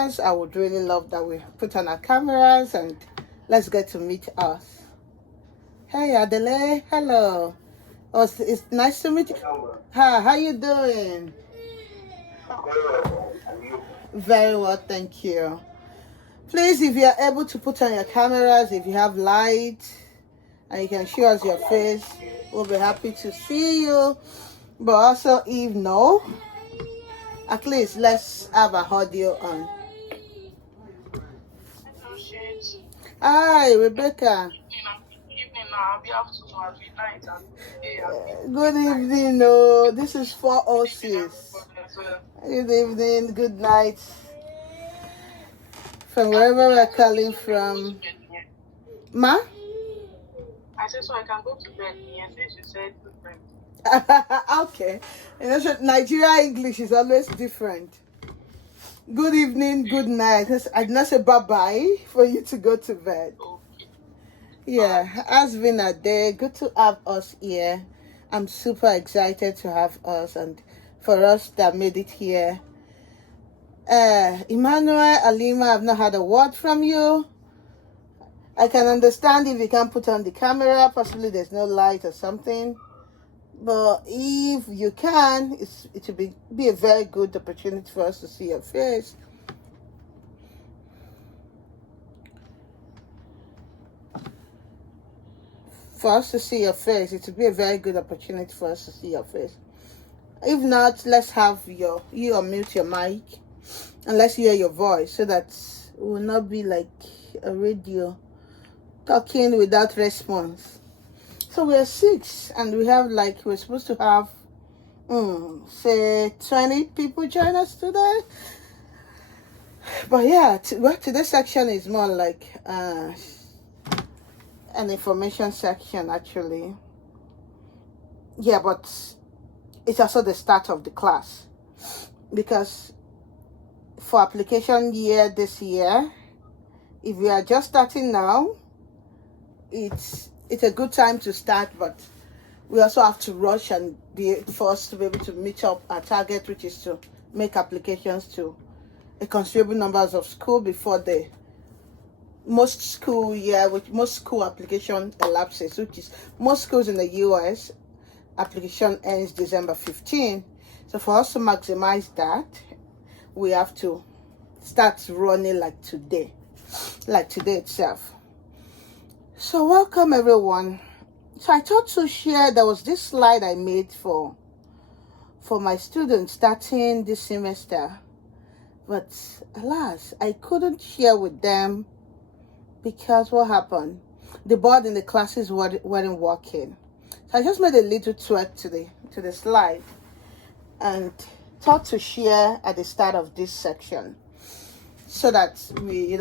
cameras. I would really love that we put on our cameras and let's get to meet us. Hey Adele, hello. Oh, it's nice to meet you. Hi, how you doing? Very well, thank you. Please, if you are able to put on your cameras, if you have light, and you can show us your face, we'll be happy to see you. But also, if no, at least let's have a audio on. Hi, Rebecca. Good evening. No, this is 4:06. Good evening, good night. From wherever we're calling from. Ma? I said, so I can go to bed. Yes, you said different. Okay. You know, Nigeria English is always different. Good evening, good night. I did not say bye-bye for you to go to bed. Okay. Yeah, has been a day. Good to have us here. I'm super excited to have us and for us that made it here. Emmanuel, Alima, I've not had a word from you. I can understand if you can't put on the camera, possibly there's no light or something. But if you can, it will be a very good opportunity for us to see your face. For us to see your face, it will be a very good opportunity for us to see your face. If not, let's have you unmute your mic and let's hear your voice so that it will not be like a radio talking without response. So we're 6 and we have we're supposed to have say 20 people join us today. But yeah, today's section is more like an information section actually. Yeah, but it's also the start of the class because for application year this year, if we are just starting now, it's a good time to start, but we also have to rush and for us to be able to meet up our target, which is to make applications to a considerable numbers of school before most school application elapses, which is most schools in the US application ends December 15. So for us to maximize that, we have to start running like today itself. So welcome everyone. So I thought to share, there was this slide I made for my students starting this semester, but alas, I couldn't share with them because what happened? The board in the classes weren't working. So I just made a little tweak to the slide and thought to share at the start of this section so that we,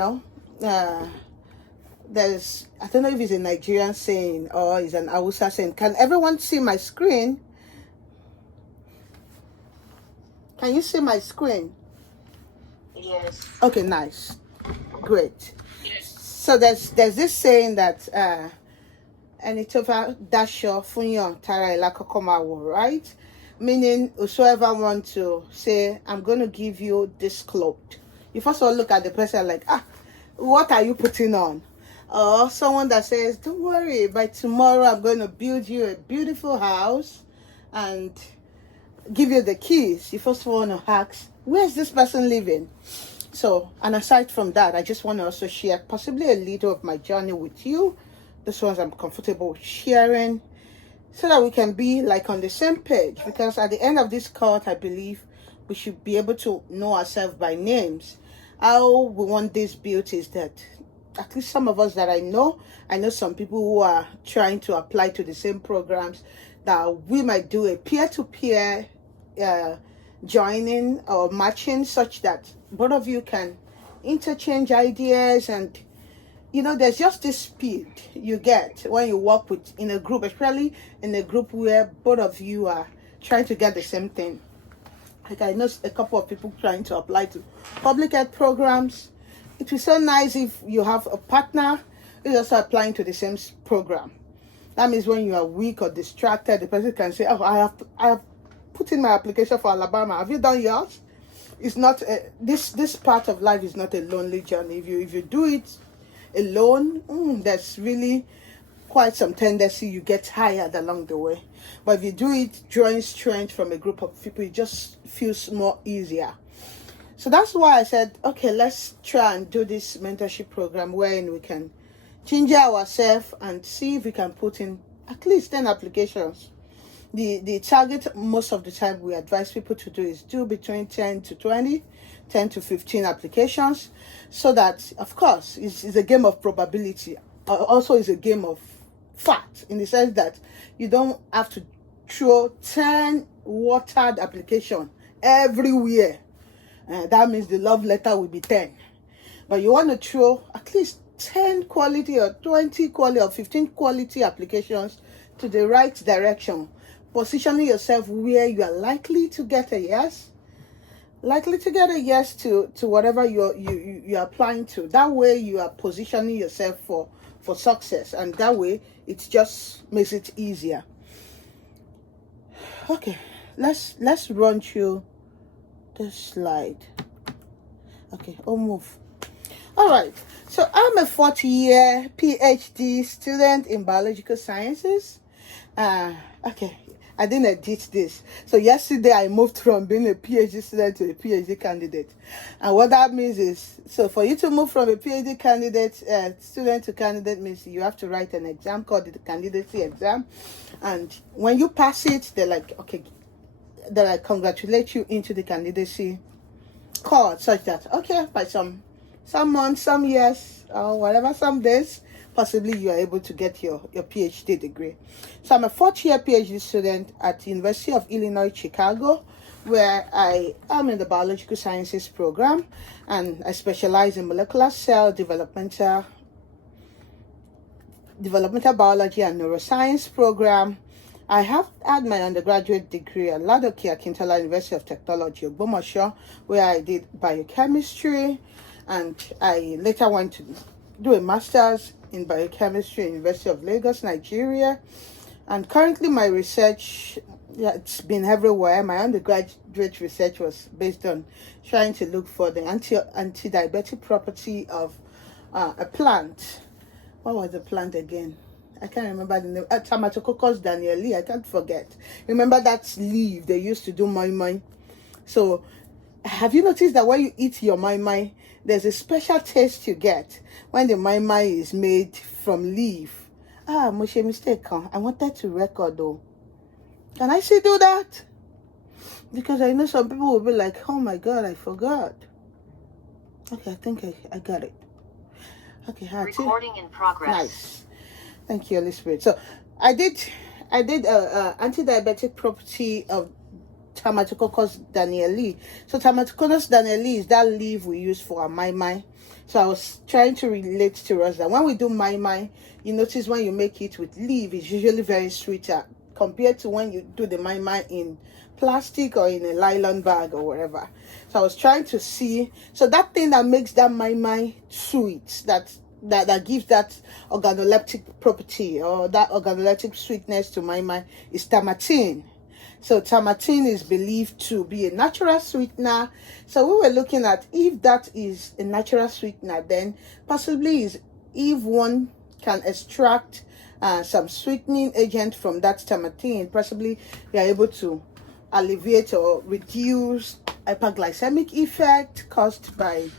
there's, I don't know if it's a Nigerian saying or it's an Hausa saying. Can everyone see my screen? Can you see my screen? Yes. Okay, nice. Great. Yes. So there's this saying that Enitova Dasho Funyon Tara Ilakokomawo, right? Meaning whosoever want to say, I'm going to give you this cloth. You first of all look at the person like, what are you putting on? Or someone that says, don't worry, by tomorrow I'm going to build you a beautiful house and give you the keys. You first of all want to ask, where's this person living? So, and aside from that, I just want to also share possibly a little of my journey with you. This ones I'm comfortable with sharing so that we can be like on the same page. Because at the end of this course, I believe we should be able to know ourselves by names. How we want this built is that at least some of us that I know some people who are trying to apply to the same programs, that we might do a peer-to-peer joining or matching such that both of you can interchange ideas. And there's just this speed you get when you work in a group, especially in a group where both of you are trying to get the same thing. Like I know a couple of people trying to apply to public health programs. It would be so nice if you have a partner who's also applying to the same program. That means when you are weak or distracted, the person can say, I have put in my application for Alabama. Have you done yours? it's not this part of life is not a lonely journey. If you do it alone, there's really quite some tendency you get tired along the way. But if you do it drawing strength from a group of people, it just feels more easier. So that's why I said, okay, let's try and do this mentorship program wherein we can ginger ourselves and see if we can put in at least 10 applications. The target most of the time we advise people to do is do between 10 to 20, 10 to 15 applications, so that, of course, it's a game of probability. Also, it's a game of fact, in the sense that you don't have to throw 10 watered application everywhere. That means the love letter will be 10. But you want to throw at least 10 quality or 20 quality or 15 quality applications to the right direction, positioning yourself where you are likely to get a yes, to whatever you're applying to. That way you are positioning yourself for success, and that way it just makes it easier. Okay, let's run through this slide. Okay, I'll move. All right, so I'm a 40-year PhD student in biological sciences. Okay, I didn't edit this. So yesterday I moved from being a PhD student to a PhD candidate. And what that means is, so for you to move from a PhD candidate, student to candidate, means you have to write an exam called the candidacy exam. And when you pass it, they're like, okay, congratulate you into the candidacy course, such that, okay, by some months, some years, or whatever, some days, possibly you are able to get your PhD degree. So I'm a 4th-year PhD student at the University of Illinois, Chicago, where I am in the biological sciences program, and I specialize in molecular cell developmental biology and neuroscience program. I have had my undergraduate degree at Ladoke Akintola University of Technology, Ogbomoso, where I did biochemistry, and I later went to do a master's in biochemistry at University of Lagos, Nigeria. And currently my research, it's been everywhere. My undergraduate research was based on trying to look for the anti-diabetic property of a plant. What was the plant again? I can't remember the name. Tamatococcus danieli, I can't forget. Remember that leaf they used to do moi. So have you noticed that when you eat your moi, there's a special taste you get when the moi is made from leaf? Moshe mistake. I wanted to record though. Can I still do that? Because I know some people will be like, oh my God, I forgot. Okay, I think I got it. Okay, recording in progress. Nice. Thank you, Holy Spirit. So I did anti-diabetic property of Tamatococcus danieli. So Tamatococcus danieli is that leaf we use for our mai. So I was trying to relate to us that when we do mai, you notice when you make it with leaf, it's usually very sweeter compared to when you do the mai in plastic or in a nylon bag or whatever. So I was trying to see, so that thing that makes that mai sweet, that gives that organoleptic property or that organoleptic sweetness to mai is tamartin. So tamartin is believed to be a natural sweetener. So we were looking at if that is a natural sweetener, then possibly if one can extract some sweetening agent from that tamartin, possibly we are able to alleviate or reduce hyperglycemic effect caused by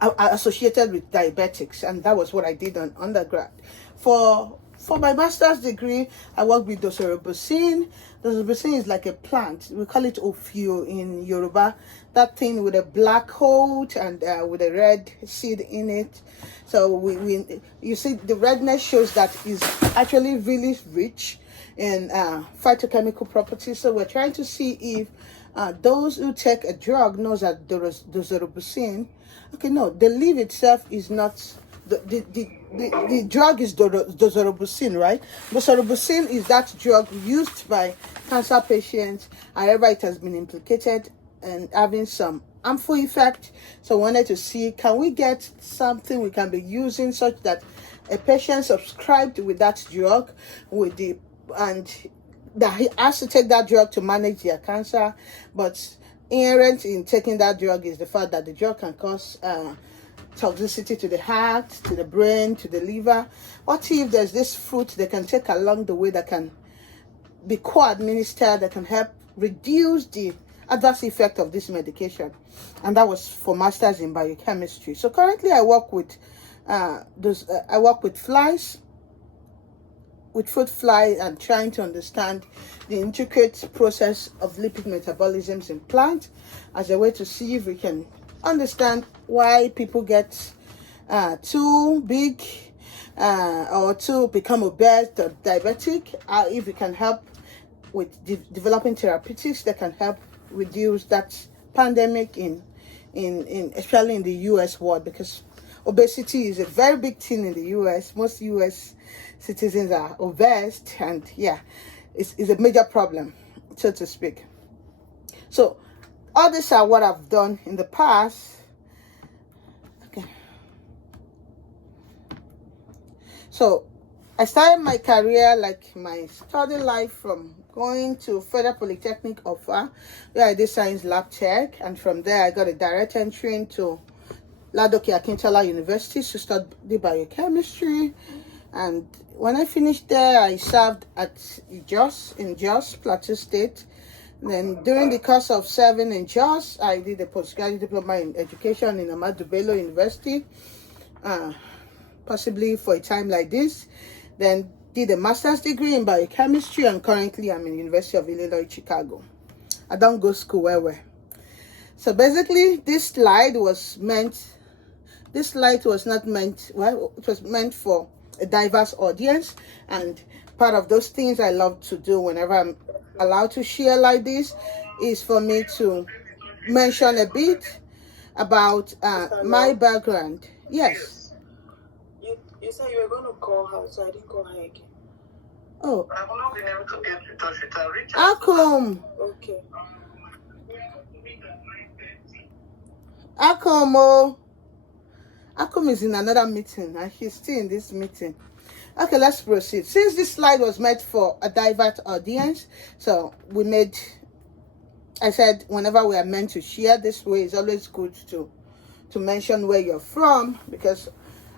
associated with diabetics. And that was what I did on undergrad. For my master's degree, I worked with doxorubicin. Doxorubicin is like a plant. We call it ofio in Yoruba. That thing with a black coat and with a red seed in it. So you see the redness shows that is actually really rich in phytochemical properties. So we're trying to see if those who take a drug knows that doxorubicin. Okay, no, the leaf itself is not. The drug is doxorubicin, right? Doxorubicin is that drug used by cancer patients. However, it has been implicated and having some harmful effect. So I wanted to see, can we get something we can be using such that a patient subscribed with that drug and that he has to take that drug to manage their cancer, but inherent in taking that drug is the fact that the drug can cause toxicity to the heart, to the brain, to the liver. What if there's this fruit they can take along the way that can be co-administered, that can help reduce the adverse effect of this medication? And that was for masters in biochemistry. So currently I work with flies, with fruit fly, and trying to understand the intricate process of lipid metabolisms in plants as a way to see if we can understand why people get too big or to become obese or diabetic, if we can help with developing therapeutics that can help reduce that pandemic in especially in the US world, because obesity is a very big thing in the US. Most US citizens are obese, and yeah, it's a major problem, so to speak. So all these are what I've done in the past. Okay. So I started my career, like my study life, from going to Federal Polytechnic Offa, where I did science lab tech, and from there I got a direct entry into Ladoke Akintola University to study biochemistry. And when I finished there, I served at Jos, Plateau State. Then during the course of serving in Jos, I did a postgraduate diploma in education in Ahmadu Bello University, possibly for a time like this. Then did a master's degree in biochemistry, and currently I'm in University of Illinois, Chicago. I don't go school where. So basically, this slide was not meant, well, it was meant for a diverse audience, and part of those things I love to do whenever I'm allowed to share like this is for me to mention a bit about my background. Yes. You said you were going to call her, so I didn't call her again. Oh. I've not been able to get in touch with her. How come? Okay. Akum is in another meeting, and she's still in this meeting. Okay, let's proceed. Since this slide was meant for a diverse audience, so I said whenever we are meant to share this way, it's always good to mention where you're from, because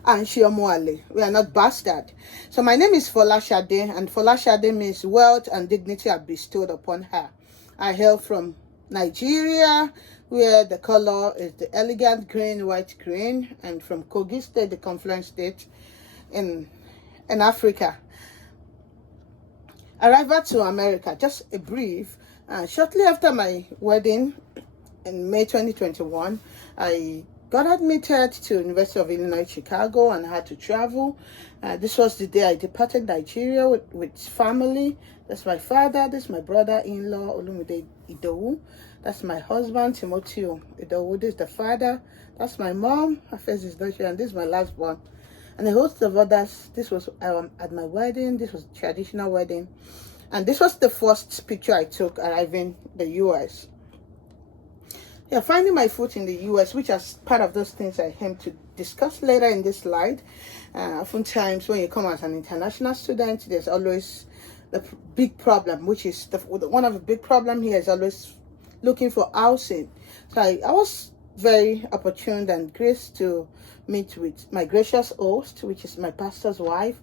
we are not bastard. So my name is Folashade, and Folashade means wealth and dignity are bestowed upon her. I hail from Nigeria, where the color is the elegant green, white green, and from Kogi State, the Confluence State in Africa. Arrival to America, just a brief. Shortly after my wedding in May 2021, I got admitted to University of Illinois, Chicago, and had to travel. This was the day I departed Nigeria with family. That's my father, this is my brother-in-law, Olumide Idowu. That's my husband, Timothy Idowu. This is the father. That's my mom, Afez is not here, and this is my last born. And a host of others. This was at my wedding. This was a traditional wedding. And this was the first picture I took arriving the US. Yeah, finding my foot in the US, which is part of those things I aim to discuss later in this slide. Oftentimes when you come as an international student, there's always the big problem, which is one of the big problem here is always looking for housing. So I was very opportune and graced to meet with my gracious host, which is my pastor's wife.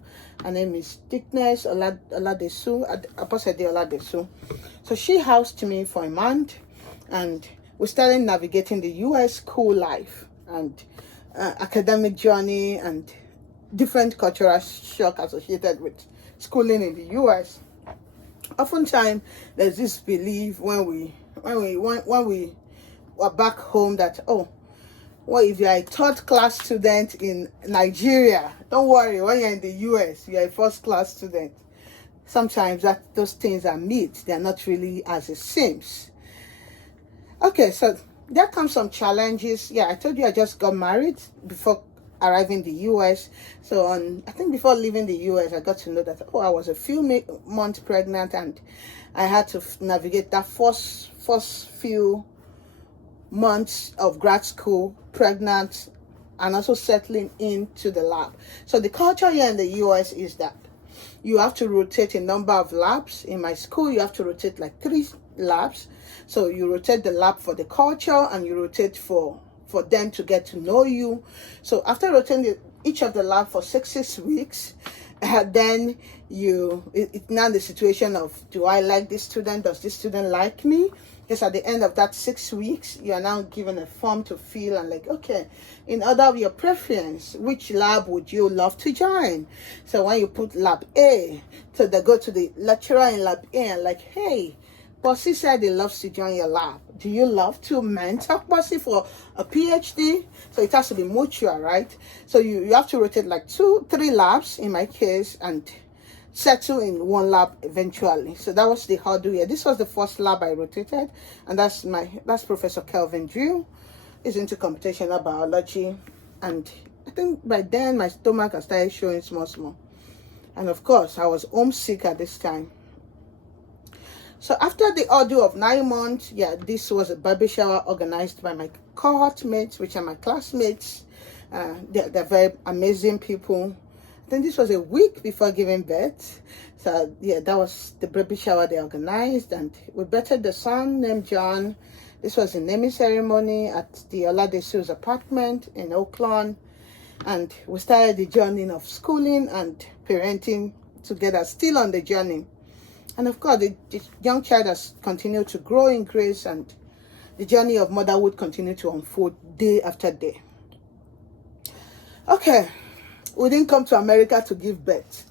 Her name is Thickness Oladesu, Apostle Oladesu. So she housed me for a month, and we started navigating the US school life and academic journey and different cultural shock associated with schooling in the US. Oftentimes, there's this belief when we were back home that, oh, well, if you're a third class student in Nigeria, don't worry, when you're in the US, you're a first class student. Sometimes those things are myths. They're not really as it seems. Okay, so there comes some challenges. Yeah, I told you I just got married before arriving in the US. So I think before leaving the US, I got to know that, I was a few months pregnant, and I had to navigate that first few months of grad school, pregnant, and also settling into the lab. So the culture here in the US is that you have to rotate a number of labs. In my school, you have to rotate like 3 labs. So you rotate the lab for the culture, and you rotate for them to get to know you. So after rotating each of the lab for 6 weeks, then it's now the situation of, do I like this student? Does this student like me? Because at the end of that 6 weeks, you are now given a form to fill, and like, okay, in order of your preference, which lab would you love to join? So when you put lab A, so they go to the lecturer in lab A and like, hey, Bossy said he loves to join your lab. Do you love to mentor Bossy for a PhD? So it has to be mutual, right? So you have to rotate like 2-3 labs in my case, and settle in one lab eventually. So that was the hurdle here. This was the first lab I rotated, and that's Professor Kelvin Drew. He's into computational biology, and I think by then my stomach had started showing small. And of course, I was homesick at this time. So after the ordeal of 9 months, this was a baby shower organized by my cohort mates, which are my classmates. They're very amazing people. I think this was a week before giving birth. So that was the baby shower they organized, and we birthed the son named John. This was a naming ceremony at the Oladesu's apartment in Oakland, and we started the journey of schooling and parenting together, still on the journey. And of course, the young child has continued to grow in grace, and the journey of motherhood continued to unfold day after day. Okay, we didn't come to America to give birth.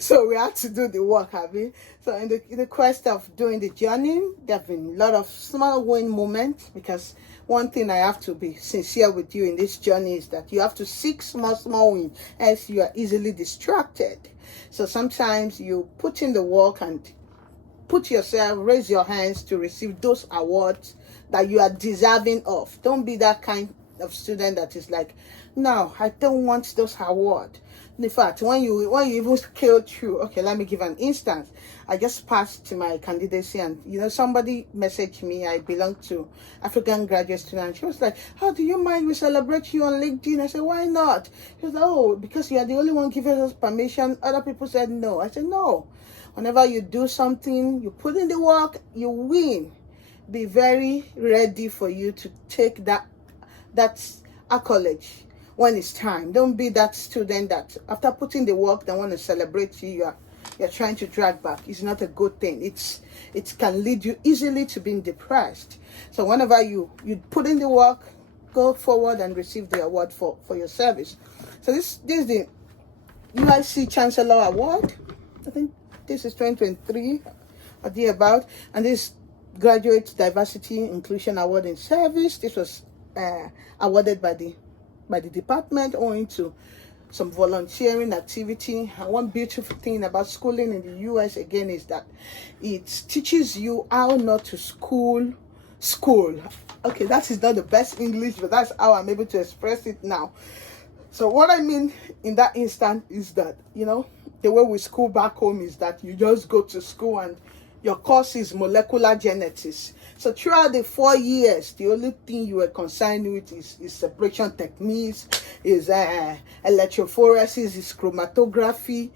So we had to do the work, Abby. So in the quest of doing the journey, there have been a lot of small win moments, because one thing I have to be sincere with you in this journey is that you have to seek small wins, else you are easily distracted. So sometimes you put in the work and raise your hands to receive those awards that you are deserving of. Don't be that kind of student that is like, no, I don't want those awards. In fact, when you even scale through, okay, let me give an instance. I just passed to my candidacy, and somebody messaged me. I belong to African graduate student. She was like, "How do you mind we celebrate you on LinkedIn?" I said, "Why not?" She was like, "Oh, because you are the only one giving us permission. Other people said no." I said, "No. Whenever you do something, you put in the work, you win. Be very ready for you to take that accolade when it's time. Don't be that student that after putting the work, they want to celebrate you. You're trying to drag back. It's not a good thing. It can lead you easily to being depressed. So whenever you put in the work, go forward and receive the award for your service. So this is the UIC Chancellor Award. I think this is 2023 or thereabout, and this Graduate Diversity Inclusion Award in Service. This was awarded by the department owing to some volunteering activity. And one beautiful thing about schooling in the US again is that it teaches you how not to school. Okay, that is not the best English, but that's how I'm able to express it now. So what I mean in that instant is that, the way we school back home is that you just go to school and your course is molecular genetics. So throughout the 4 years, the only thing you were concerned with is separation techniques, is electrophoresis, is chromatography.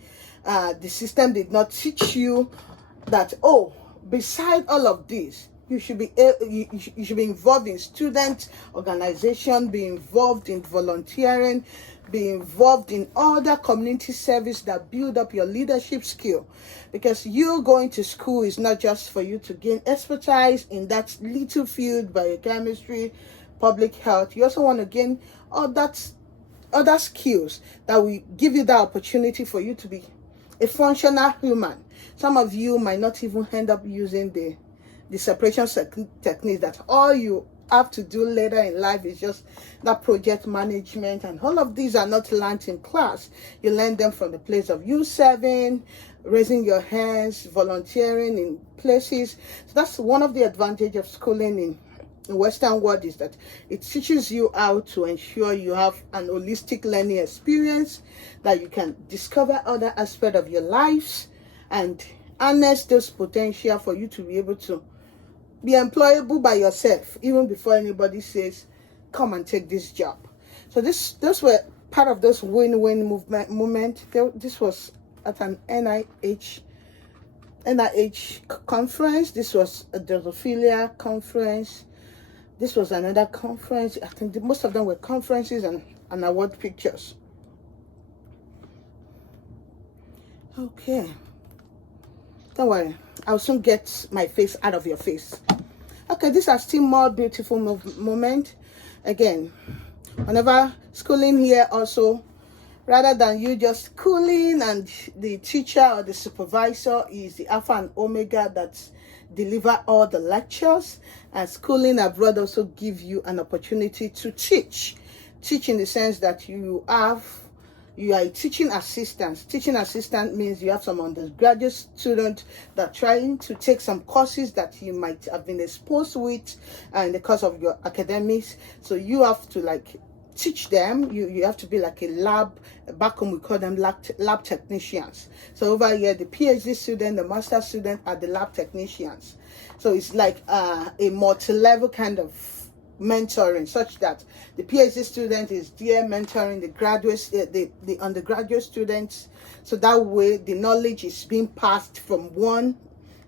The system did not teach you that, beside all of this, you should be involved in student organization, be involved in volunteering, be involved in other community service that build up your leadership skill. Because you going to school is not just for you to gain expertise in that little field, biochemistry, public health. You also want to gain other skills that will give you the opportunity for you to be a functional human. Some of you might not even end up using the separation techniques, that all you have to do later in life is just that project management, and all of these are not learned in class. You learn them from the place of you serving, raising your hands, volunteering in places. So that's one of the advantages of schooling in the Western world, is that it teaches you how to ensure you have an holistic learning experience, that you can discover other aspects of your lives and harness those potential for you to be able to be employable by yourself, even before anybody says, come and take this job. So those were part of this win-win movement. This was at an NIH conference. This was a Drosophila conference. This was another conference. I think most of them were conferences and award pictures. Okay. Don't worry. I'll soon get my face out of your face. Okay, these are still more beautiful moments. Again, whenever schooling here also, rather than you just schooling and the teacher or the supervisor is the alpha and omega that deliver all the lectures, and schooling abroad also give you an opportunity to teach in the sense that you are a teaching assistant. Teaching assistant means you have some undergraduate students that are trying to take some courses that you might have been exposed with in the course of your academics. So you have to like teach them. You have to be like a lab. Back home we call them lab technicians. So over here the PhD student, the master student are the lab technicians. So it's like a multi-level kind of mentoring, such that the PhD student is there mentoring the graduates, the undergraduate students, so that way the knowledge is being passed from one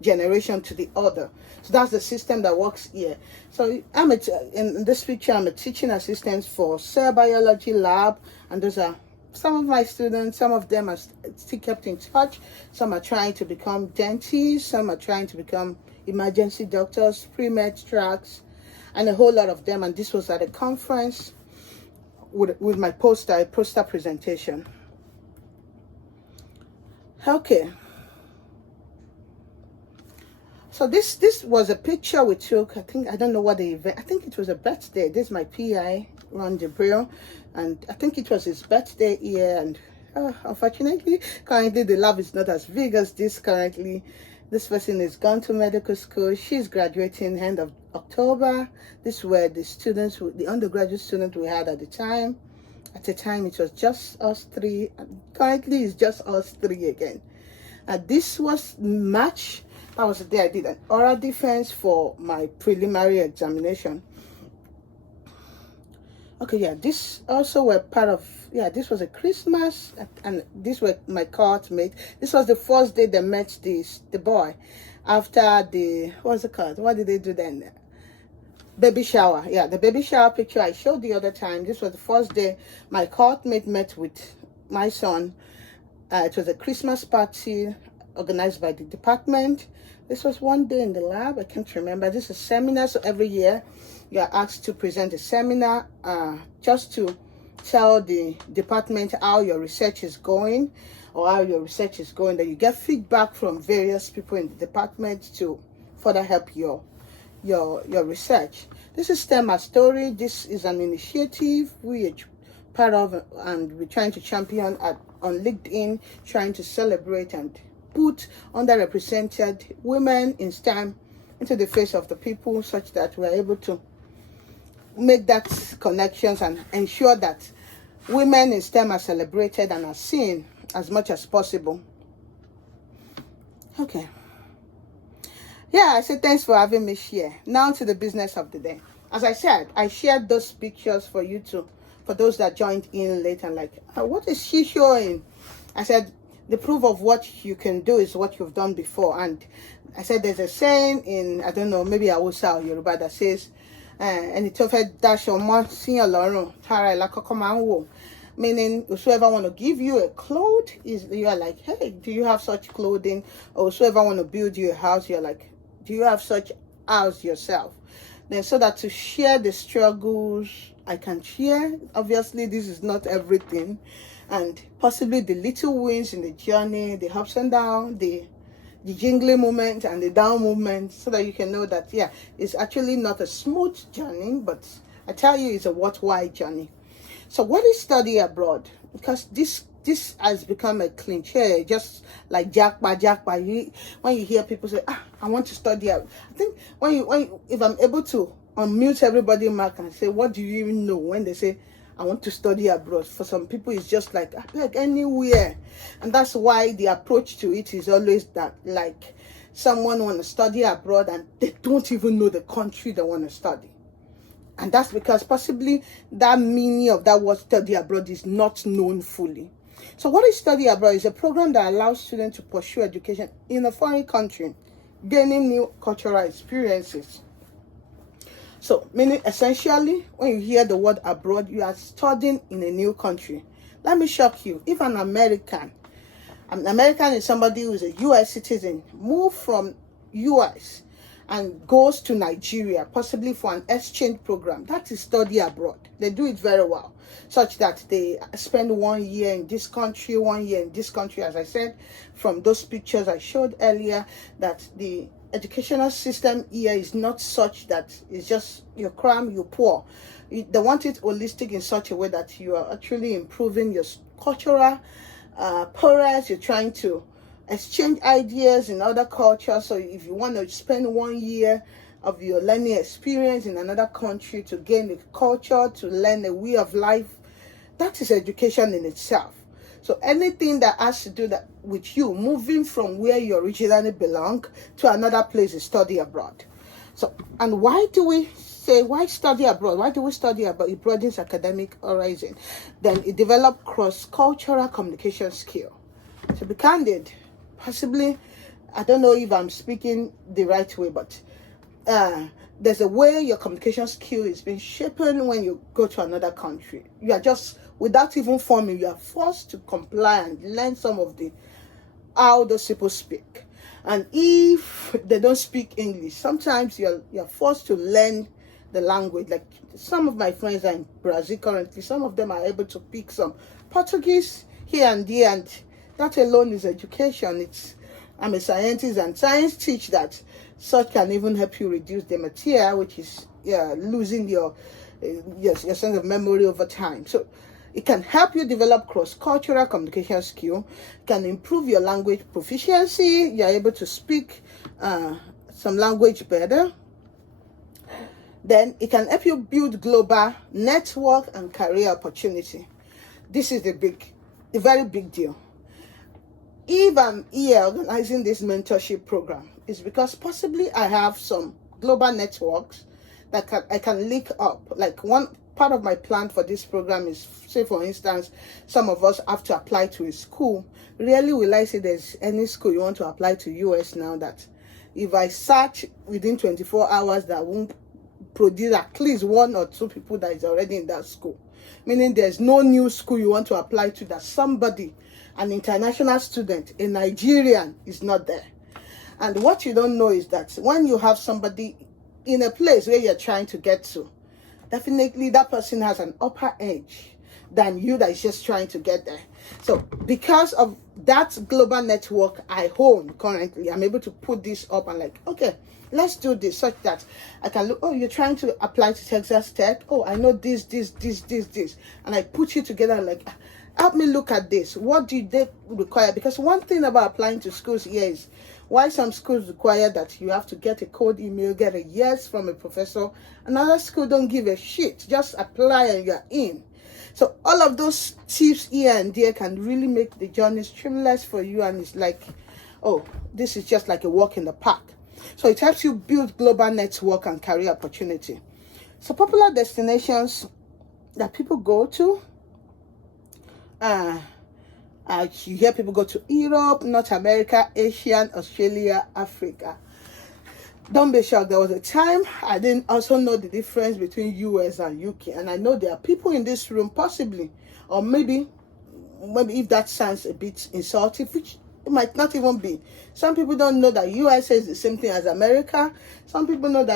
generation to the other. So that's the system that works here. So in this picture I'm a teaching assistant for cell biology lab, and those are some of my students. Some of them are still kept in touch. Some are trying to become dentists, some are trying to become emergency doctors, pre-med tracks, and a whole lot of them. And this was at a conference with my poster presentation. Okay. So this was a picture we took. I don't know what the event. I think it was a birthday. This is my PI, Ron Jabril, and I think it was his birthday here. And unfortunately, currently the lab is not as big as this currently. This person is gone to medical school. She's graduating end of October. These were the students, the undergraduate students we had at the time. At the time, it was just us three. Currently, it's just us three again. This was March. That was the day I did an oral defense for my preliminary examination. Okay, yeah, this also were part of, yeah, this was a Christmas, and these were my cohort mates. This was the first day they met the boy after the, what's it called? What did they do then? Baby shower. Yeah, the baby shower picture I showed the other time. This was the first day my cohort mate met with my son. It was a Christmas party organized by the department. This was one day in the lab. I can't remember. This is a seminar, so every year you are asked to present a seminar just to tell the department how your research is going, or how your research is going, that you get feedback from various people in the department to further help your research. This is STEM A Story. This is an initiative we are part of, and we're trying to champion on LinkedIn, trying to celebrate and put underrepresented women in STEM into the face of the people, such that we're able to make that connections and ensure that women in STEM are celebrated and are seen as much as possible. Okay. Yeah, I said thanks for having me share. Now to the business of the day. As I said, I shared those pictures for you to, for those that joined in late and like, what is she showing? I said, the proof of what you can do is what you've done before. And I said there's a saying in, I don't know, maybe Hausa or Yoruba that says, and it dash your meaning whosoever want to give you a clothes, is you are like, hey, do you have such clothing? Or whosoever want to build you a house, you're like, do you have such house yourself? Then so that to share the struggles I can share. Obviously this is not everything, and possibly the little wins in the journey, the ups and downs, the jingling moment and the down moment, so that you can know that, yeah, it's actually not a smooth journey, but I tell you, it's a worthwhile journey. So what is study abroad? Because this has become a cliche, just like jackpot. When you hear people say, I want to study abroad, I think if I'm able to unmute everybody, Mark, and say, what do you even know when they say, I want to study abroad? For some people, it's just like anywhere. And that's why the approach to it is always that, like, someone want to study abroad and they don't even know the country they want to study. And that's because possibly that meaning of that word study abroad is not known fully. So what is study abroad? Is a program that allows students to pursue education in a foreign country, gaining new cultural experiences. So, meaning essentially, when you hear the word abroad, you are studying in a new country. Let me shock you. If an American is somebody who is a US citizen, move from US and goes to Nigeria, possibly for an exchange program, that is study abroad. They do it very well, such that they spend 1 year in this country, 1 year in this country. As I said, from those pictures I showed earlier, that the educational system here is not such that it's just you cram, you pour. They want it holistic in such a way that you are actually improving your cultural progress. You're trying to exchange ideas in other cultures. So if you want to spend 1 year of your learning experience in another country to gain the culture, to learn a way of life, that is education in itself. So anything that has to do that with you moving from where you originally belong to another place is study abroad. So, and why do we say, why study abroad? Why do we study abroad? It broadens academic horizon. Then it develops cross-cultural communication skill. To be candid, possibly, I don't know if I'm speaking the right way, but there's a way your communication skill is being shaped when you go to another country. You are just, without even forming, you are forced to comply and learn some of the how those people speak. And if they don't speak English, sometimes you're forced to learn the language. Like some of my friends are in Brazil currently, some of them are able to pick some Portuguese here and there, and that alone is education. I'm a scientist, and science teach that such can even help you reduce the material, which is losing your sense of memory over time. So it can help you develop cross-cultural communication skill, can improve your language proficiency, you're able to speak some language better. Then it can help you build global network and career opportunity. This is the very big deal. If I'm here organizing this mentorship program, it's because possibly I have some global networks that I can link up. Like one part of my plan for this program is, say for instance, some of us have to apply to a school. Rarely will I say there's any school you want to apply to US now that if I search within 24 hours, that won't produce at least 1 or 2 people that is already in that school. Meaning there's no new school you want to apply to that somebody, an international student, a Nigerian, is not there. And what you don't know is that when you have somebody in a place where you're trying to get to, definitely that person has an upper edge than you that is just trying to get there. So because of that global network I own currently, I'm able to put this up and like, okay, let's do this such that I can look, oh, you're trying to apply to Texas Tech. Oh, I know this. And I put you together and like, help me look at this. What do they require? Because one thing about applying to schools here is why some schools require that you have to get a code email, get a yes from a professor. Another school don't give a shit. Just apply and you're in. So all of those tips here and there can really make the journey streamless for you. And it's like, oh, this is just like a walk in the park. So it helps you build global network and career opportunity. So popular destinations that people go to, you hear people go to Europe, North America, Asia, Australia, Africa. Don't be shocked. There was a time I didn't also know the difference between US and UK. And I know there are people in this room possibly, or maybe if that sounds a bit insulting, which it might not even be. Some people don't know that US is the same thing as America. Some people don't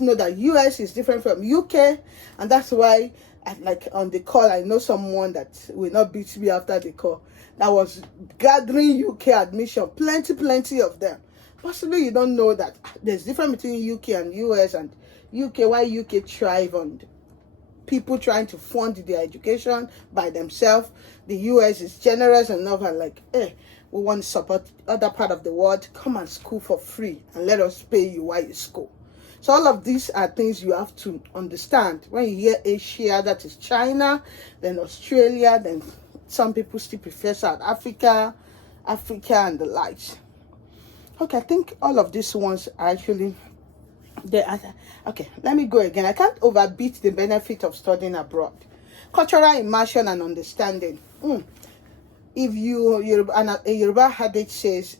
know that US is different from UK. And that's why, like on the call, I know someone that will not beat me after the call that was gathering UK admission, plenty of them. Possibly you don't know that there's difference between UK and US, and why UK thrive on people trying to fund their education by themselves. The US is generous enough and like, hey, we want to support other part of the world. Come and school for free and let us pay you while you school. So all of these are things you have to understand. When you hear Asia, that is China, then Australia, then some people still prefer South Africa, and the likes. Okay, I think all of these ones are actually Okay, let me go again. I can't overbeat the benefit of studying abroad. Cultural immersion and understanding. If a Yoruba adage says,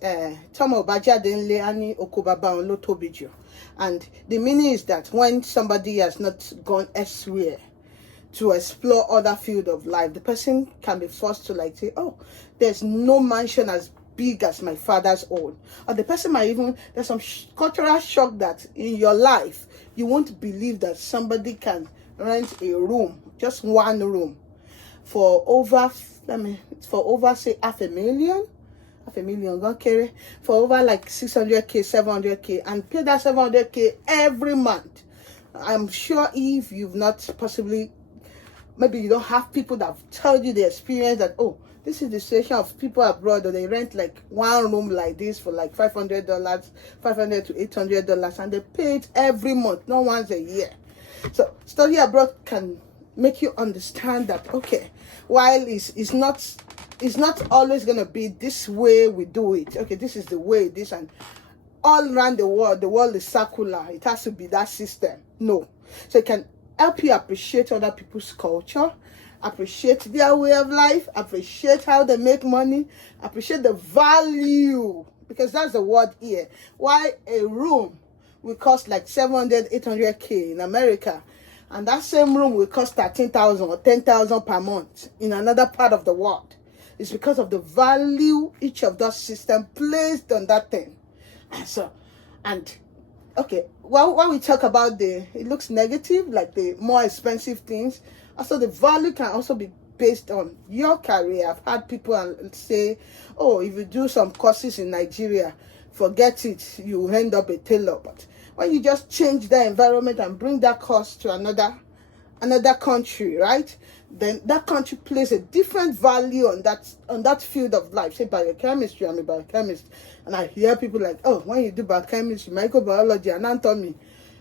Tomo Bajadenle ani okobaba onlo tobiju. And the meaning is that when somebody has not gone elsewhere to explore other field of life, the person can be forced to like say, oh, there's no mansion as big as my father's own. Or the person might even, there's some cultural shock that in your life, you won't believe that somebody can rent a room, just one room, for over say half a million, okay, for over like 600k, 700k, and pay that 700k every month. I'm sure if you've not possibly, maybe you don't have people that have told you the experience that, oh, this is the situation of people abroad, or they rent like one room like this for like $500, $500 to $800, and they pay it every month, not once a year. So study abroad can make you understand that, okay, while it's not always going to be this way we do it. Okay, this is the way this, and all around the world is circular. It has to be that system. No. So it can help you appreciate other people's culture, appreciate their way of life, appreciate how they make money, appreciate the value, because that's the word here. Why a room will cost like 700, 800k in America, and that same room will cost 13,000 or 10,000 per month in another part of the world. It's because of the value each of those systems placed on that thing. Okay, well, when we talk about it looks negative, like the more expensive things, also the value can also be based on your career. I've had people say, oh, if you do some courses in Nigeria, forget it, you end up a tailor. But when you just change the environment and bring that course to another country, right, then that country plays a different value on that field of life. Say biochemistry, I'm a biochemist, and I hear people like, oh, when you do biochemistry, microbiology, anatomy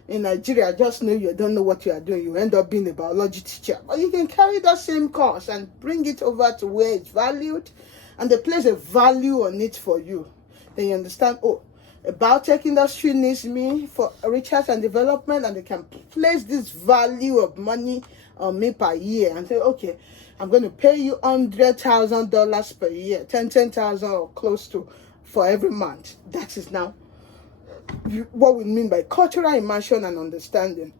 in Nigeria, just know you don't know what you are doing. You end up being a biology teacher. But you can carry that same course and bring it over to where it's valued, and they place a value on it for you. Then you understand, oh, a biotech industry needs me for research and development, and they can place this value of money on me per year and say, okay, I'm going to pay you $100,000 per year, 10,000 or close to, for every month. That is now what we mean by cultural immersion and understanding.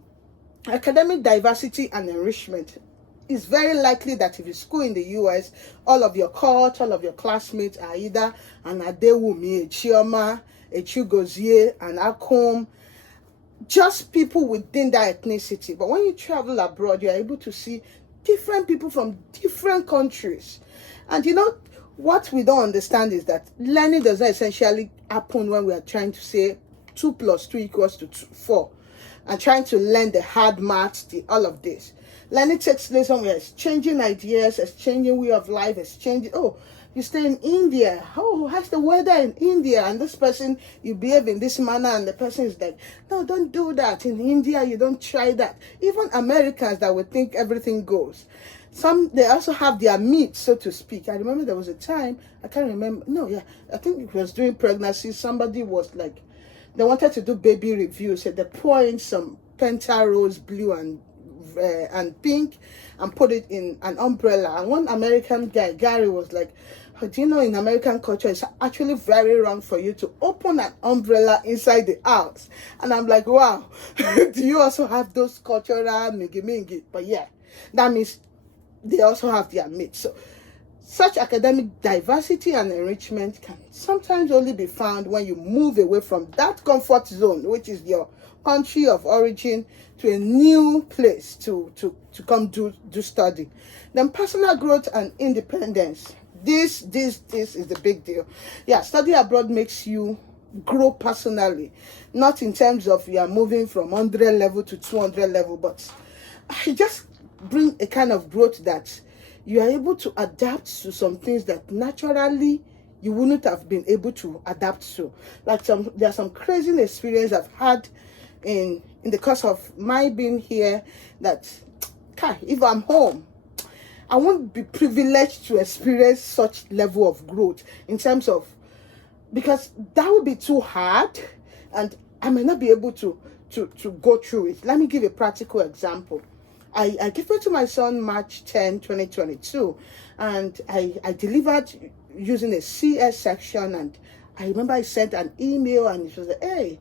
Academic diversity and enrichment. It's very likely that if you school in the US, all of your cohort, all of your classmates are either an Adewumi, a Chioma, a Chigozie, an Akom, just people within that ethnicity. But when you travel abroad, you're able to see different people from different countries. And you know, what we don't understand is that learning does not essentially happen when we are trying to say 2 + 2 = 4 and trying to learn the hard maths, all of this. Learning takes place when we're exchanging ideas, exchanging way of life, exchanging, oh, you stay in India, oh, how's the weather in India? And this person, you behave in this manner, and the person is like, no, don't do that. In India, you don't try that. Even Americans that would think everything goes. They also have their meat, so to speak. I remember there was a time, I can't remember, I think it was during pregnancy, somebody was like, they wanted to do baby reviews, so they pour in some Penta rose blue and pink and put it in an umbrella. And one American guy, Gary, was like, oh, do you know in American culture it's actually very wrong for you to open an umbrella inside the house? And I'm like, wow. Do you also have those cultural mingi? But yeah, that means they also have their meat. So such academic diversity and enrichment can sometimes only be found when you move away from that comfort zone, which is your country of origin, to a new place to come do study. Then personal growth and independence. This is the big deal. Yeah, study abroad makes you grow personally, not in terms of you are moving from 100 level to 200 level, but I just bring a kind of growth that you are able to adapt to some things that naturally you wouldn't have been able to adapt to. Like there are some crazy experience I've had in the course of my being here that, if I'm home, I won't be privileged to experience such level of growth in terms of, because that would be too hard, and I may not be able to to go through it. Let me give a practical example. I gave birth to my son March 10, 2022, and I delivered using a CS section, and I remember I sent an email and it was like, hey,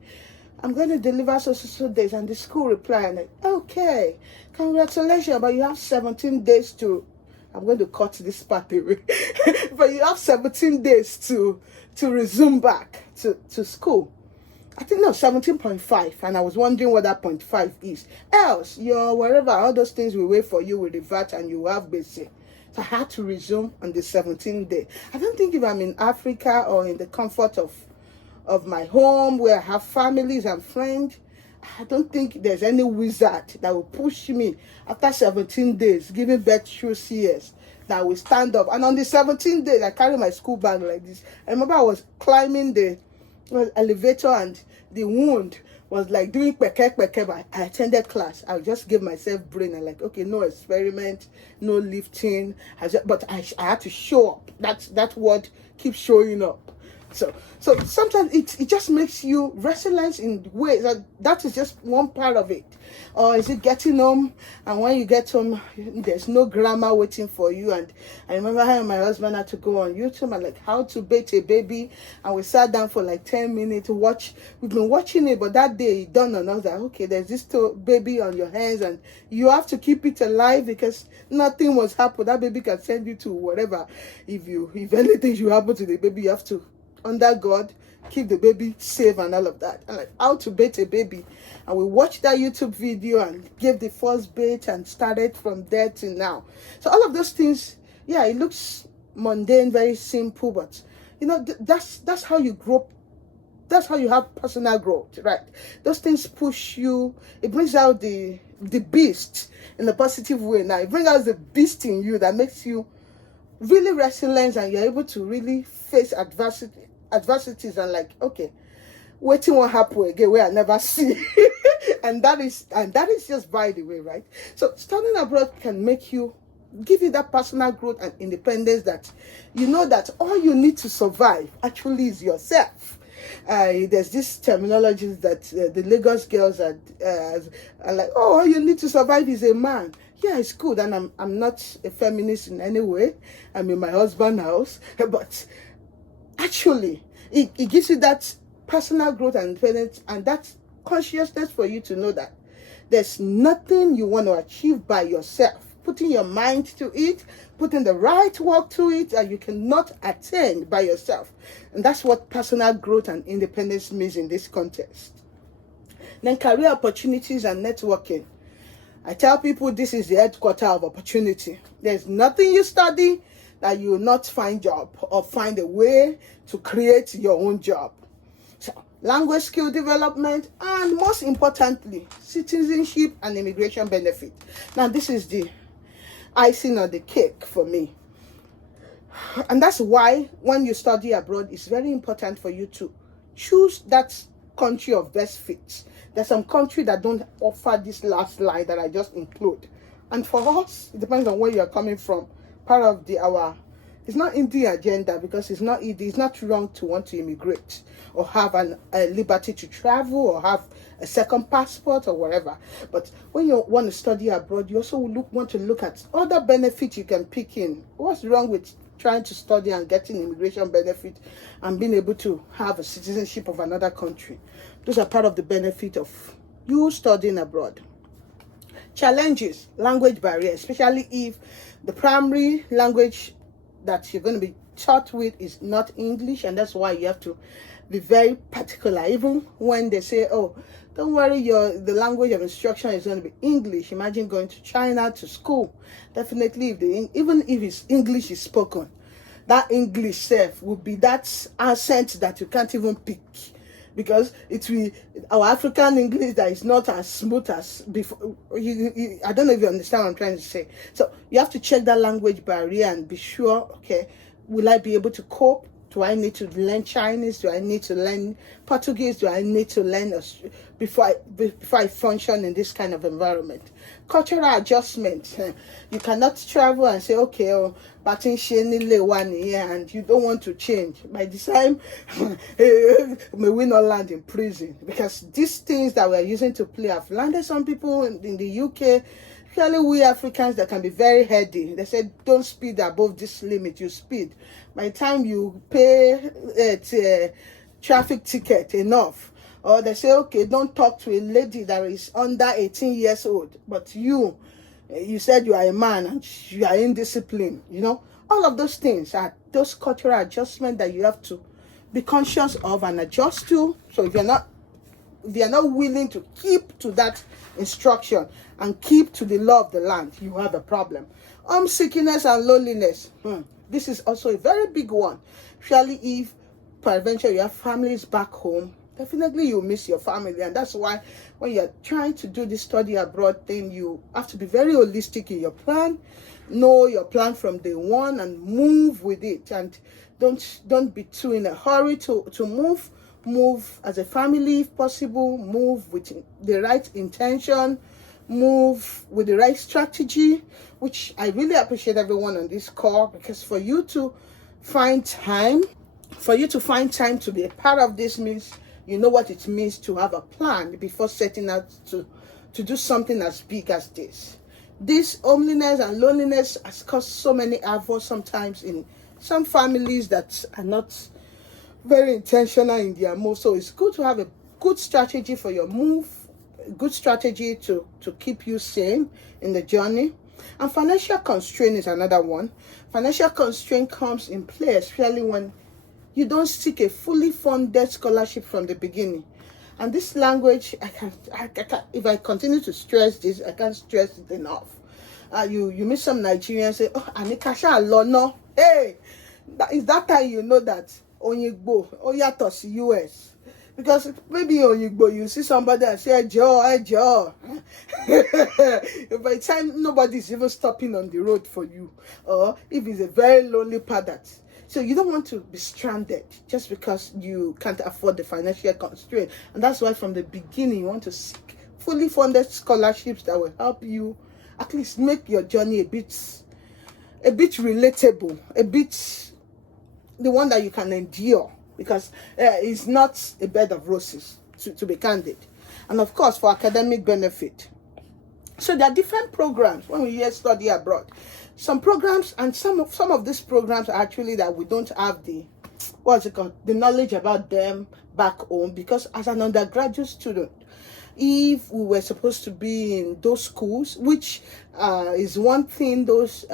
I'm going to deliver so days, and the school replied, like, okay, congratulations, but you have 17 days to, I'm going to cut this part away, but you have 17 days to resume back to school. I think no, 17.5, and I was wondering what that 0.5 is. Else, your wherever, all those things will wait for you will revert and you will have basic. So I had to resume on the 17th day. I don't think if I'm in Africa or in the comfort of my home where I have families and friends, I don't think there's any wizard that will push me after 17 days, giving birth through CS, that will stand up. And on the 17th day, I carry my school bag like this. I remember I was climbing the elevator and the wound was like doing peke, but I attended class. I just gave myself brain and like, okay, no experiment, no lifting. But I had to show up. That word keeps showing up. So sometimes it just makes you resilient in ways that is just one part of it. Or is it getting home, and when you get home there's no grammar waiting for you? And I remember how my husband had to go on YouTube and like how to bait a baby, and we sat down for like 10 minutes to watch. We've been watching it, but that day it dawned on us that okay, there's this baby on your hands and you have to keep it alive because nothing was happening. That baby can send you to whatever. If anything should happen to the baby, you have to, under God, keep the baby safe and all of that. And like how to bait a baby. And we watched that YouTube video and gave the first bait and started from there to now. So all of those things, yeah, it looks mundane, very simple, but you know, that's how you grow. That's how you have personal growth, right? Those things push you. It brings out the beast in a positive way. Now it brings out the beast in you that makes you really resilient, and you're able to really face adversities and like, okay, waiting won't happen again where I never see. and that is just by the way, right? So studying abroad can make you, give you that personal growth and independence that you know that all you need to survive actually is yourself. There's this terminology that the Lagos girls are like, oh, all you need to survive is a man. Yeah, it's good, and I'm not a feminist in any way. I'm in my husband's house, but actually, it gives you that personal growth and independence and that consciousness for you to know that there's nothing you want to achieve by yourself. Putting your mind to it, putting the right work to it, that you cannot attain by yourself. And that's what personal growth and independence means in this context. Then career opportunities and networking. I tell people this is the headquarters of opportunity. There's nothing you study that you will not find job or find a way to create your own job. So, language skill development, and most importantly, citizenship and immigration benefit. Now, this is the icing on the cake for me. And that's why when you study abroad, it's very important for you to choose that country of best fit. There's some country that don't offer this last line that I just include. And for us, it depends on where you're coming from. Part of it's not in the agenda, because it's not wrong to want to immigrate or have a liberty to travel or have a second passport or whatever. But when you want to study abroad, you also want to look at other benefits you can pick in. What's wrong with trying to study and getting immigration benefit and being able to have a citizenship of another country? Those are part of the benefit of you studying abroad. Challenges, language barrier, especially if the primary language that you're going to be taught with is not English, and that's why you have to be very particular. Even when they say, oh, don't worry, the language of instruction is going to be English. Imagine going to China to school. Definitely, even if it's English is spoken, that English self will be that accent that you can't even pick, because our African English that is not as smooth as before. I don't know if you understand what I'm trying to say. So you have to check that language barrier and be sure, okay, will I be able to cope? Do I need to learn Chinese? Do I need to learn Portuguese? Do I need to learn before I function in this kind of environment? Cultural adjustment. You cannot travel and say, okay, oh, and you don't want to change. By the time, may we not land in prison, because these things that we're using to play have landed some people in the UK. Especially we Africans that can be very heady. They said, don't speed above this limit. You speed. By the time you pay traffic ticket enough, or they say, okay, don't talk to a lady that is under 18 years old. But you said you are a man and you are indisciplined. You know, all of those things are those cultural adjustments that you have to be conscious of and adjust to. So if you're not willing to keep to that instruction and keep to the law of the land, you have a problem. Homesickness and loneliness. This is also a very big one. Especially if peradventure you have families back home, definitely you miss your family. And that's why when you're trying to do this study abroad thing, you have to be very holistic in your plan. Know your plan from day one and move with it. And don't be too in a hurry to move. Move as a family if possible. Move with the right intention. Move with the right strategy, which I really appreciate everyone on this call, because for you to find time to be a part of this means you know what it means to have a plan before setting out to do something as big as this. This loneliness and loneliness has caused so many havoc sometimes in some families that are not very intentional in their move. So it's good to have a good strategy for your move, a good strategy to keep you sane in the journey. And financial constraint is another one. Financial constraint comes in play, especially when you don't seek a fully funded scholarship from the beginning. And this language, I can if I continue to stress this, I can't stress it enough. You meet some Nigerians say, oh, Anikasha Lono. Hey, is that time you know that Onyigbo, Oyatos US. Because maybe Onyigbo, you see somebody and say, Joe. By the time nobody's even stopping on the road for you. Or if it's a very lonely path that. So you don't want to be stranded just because you can't afford the financial constraint. And that's why from the beginning you want to seek fully funded scholarships that will help you at least make your journey a bit relatable, a bit the one that you can endure, because it's not a bed of roses, to be candid. And of course, for academic benefit. So there are different programs when we hear study abroad. Some programs, and some of these programs are actually that we don't have the knowledge about them back home, because as an undergraduate student, if we were supposed to be in those schools, which is one thing, those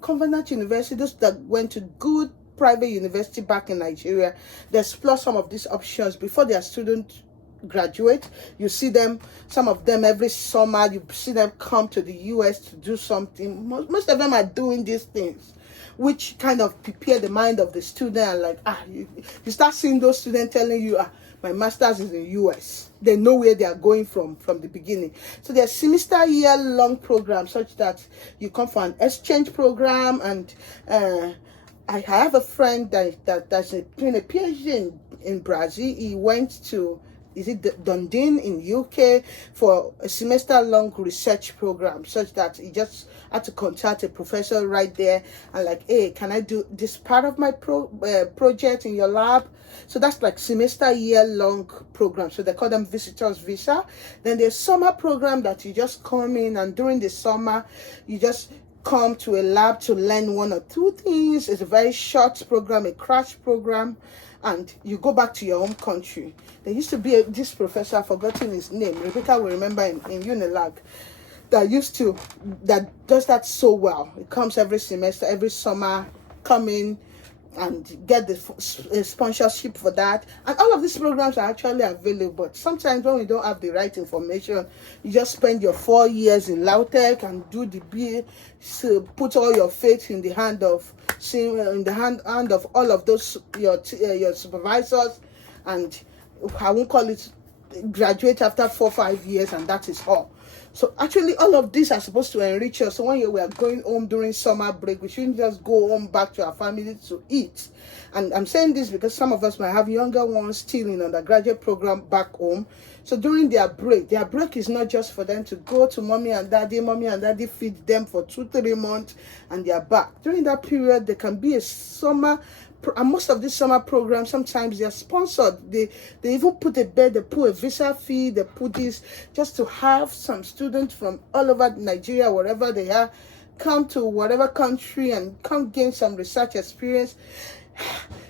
Covenant University, those that went to good private university back in Nigeria, they explore some of these options before their students graduate. You see them, some of them every summer, you see them come to the US to do something. Most of them are doing these things, which kind of prepare the mind of the student. And like, you start seeing those students telling you, my master's is in US. They know where they are going from the beginning. So there's semester year-long programs such that you come for an exchange program. And I have a friend that's doing a PhD in Brazil. He went to, is it Dundee in UK for a semester-long research program, such that he just had to contact a professor right there and like, hey, can I do this part of my project in your lab? So that's like semester year-long program. So they call them visitors visa. Then there's summer program that you just come in, and during the summer, you just come to a lab to learn one or two things. It's a very short program, a crash program, and you go back to your home country. There used to be this professor, I've forgotten his name, Rebecca will remember in Unilag, that does that so well. It comes every semester, every summer, come in and get the sponsorship for that. And all of these programs are actually available. But sometimes when we don't have the right information, you just spend your 4 years in Lautech and do the so put all your faith in the hand of all of those your supervisors, and I won't call it graduate after 4 or 5 years, and that is all. So actually, all of these are supposed to enrich us. So when we are going home during summer break, we shouldn't just go home back to our family to eat. And I'm saying this because some of us might have younger ones still in undergraduate program back home. So during their break is not just for them to go to mommy and daddy feed them for 2-3 months and they're back. During that period, there can be a summer, and most of these summer programs, sometimes they're sponsored. They even put a bed, they put a visa fee, they put this just to have some students from all over Nigeria, wherever they are, come to whatever country and come gain some research experience.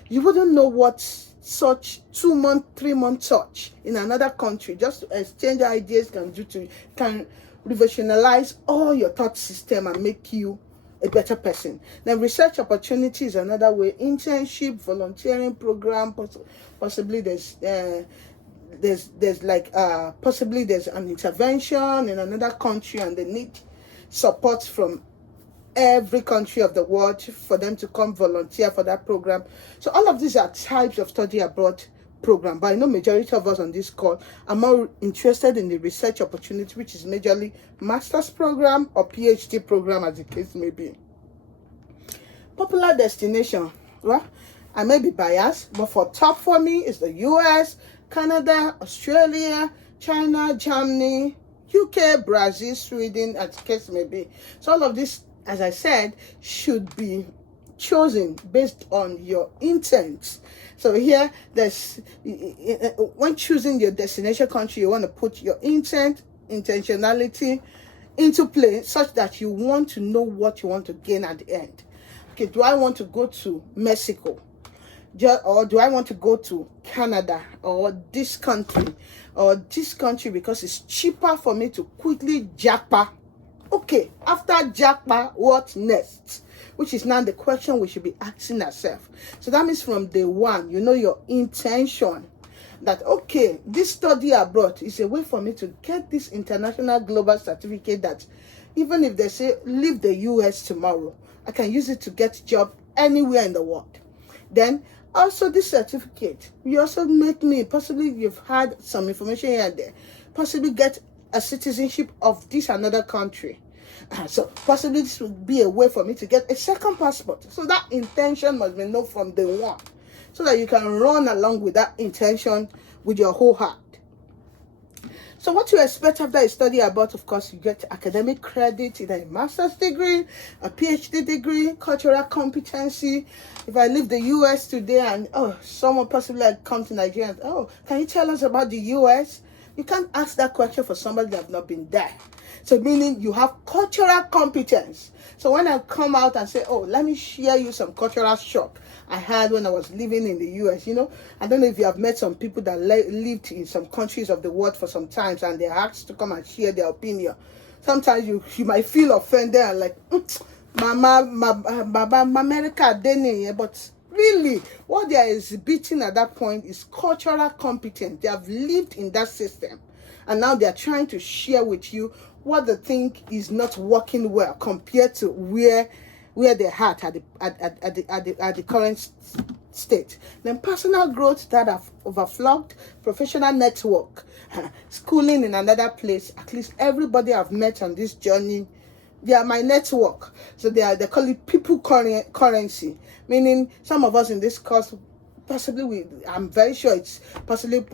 You wouldn't know what such 2-month, 3-month touch in another country just to exchange ideas can revolutionize all your thought system and make you a better person. Then research opportunity is another way. Internship, volunteering program, possibly there's like possibly there's an intervention in another country and they need support from every country of the world for them to come volunteer for that program. So all of these are types of study abroad program, but I know majority of us on this call are more interested in the research opportunity, which is majorly master's program or PhD program, as the case may be. Popular destination, well, I may be biased, but for top for me is the US, Canada, Australia, China, Germany, UK, Brazil, Sweden, as the case may be. So all of this, as I said, should be chosen based on your intent. So here, when choosing your destination country, you want to put your intentionality into play such that you want to know what you want to gain at the end. Okay, do I want to go to Mexico? Or do I want to go to Canada or this country because it's cheaper for me to quickly jackpot? Okay, after jackpot, what next? Which is now the question we should be asking ourselves. So that means from day one, you know your intention. That, okay, this study abroad is a way for me to get this international global certificate that even if they say leave the US tomorrow, I can use it to get a job anywhere in the world. Then also this certificate, you also make me, possibly you've had some information here and there, possibly get a citizenship of this another country. So possibly this would be a way for me to get a second passport. So that intention must be known from day one, so that you can run along with that intention with your whole heart. So what you expect after a study abroad, of course, you get academic credit, either a master's degree, a PhD degree, cultural competency. If I leave the US today and someone possibly like come to Nigeria and can you tell us about the US? You can't ask that question for somebody that have not been there. So meaning you have cultural competence. So when I come out and say, let me share you some cultural shock I had when I was living in the US, I don't know if you have met some people that lived in some countries of the world for some times and they're asked to come and share their opinion. Sometimes you might feel offended and like, America, but really, what they are exhibiting at that point is cultural competence. They have lived in that system, and now they are trying to share with you what they think is not working well compared to where they're at the current state. Then personal growth that have overflogged, professional network, schooling in another place. At least everybody I've met on this journey, they are my network. So they call it people currency, meaning some of us in this course, possibly I'm very sure it's possibly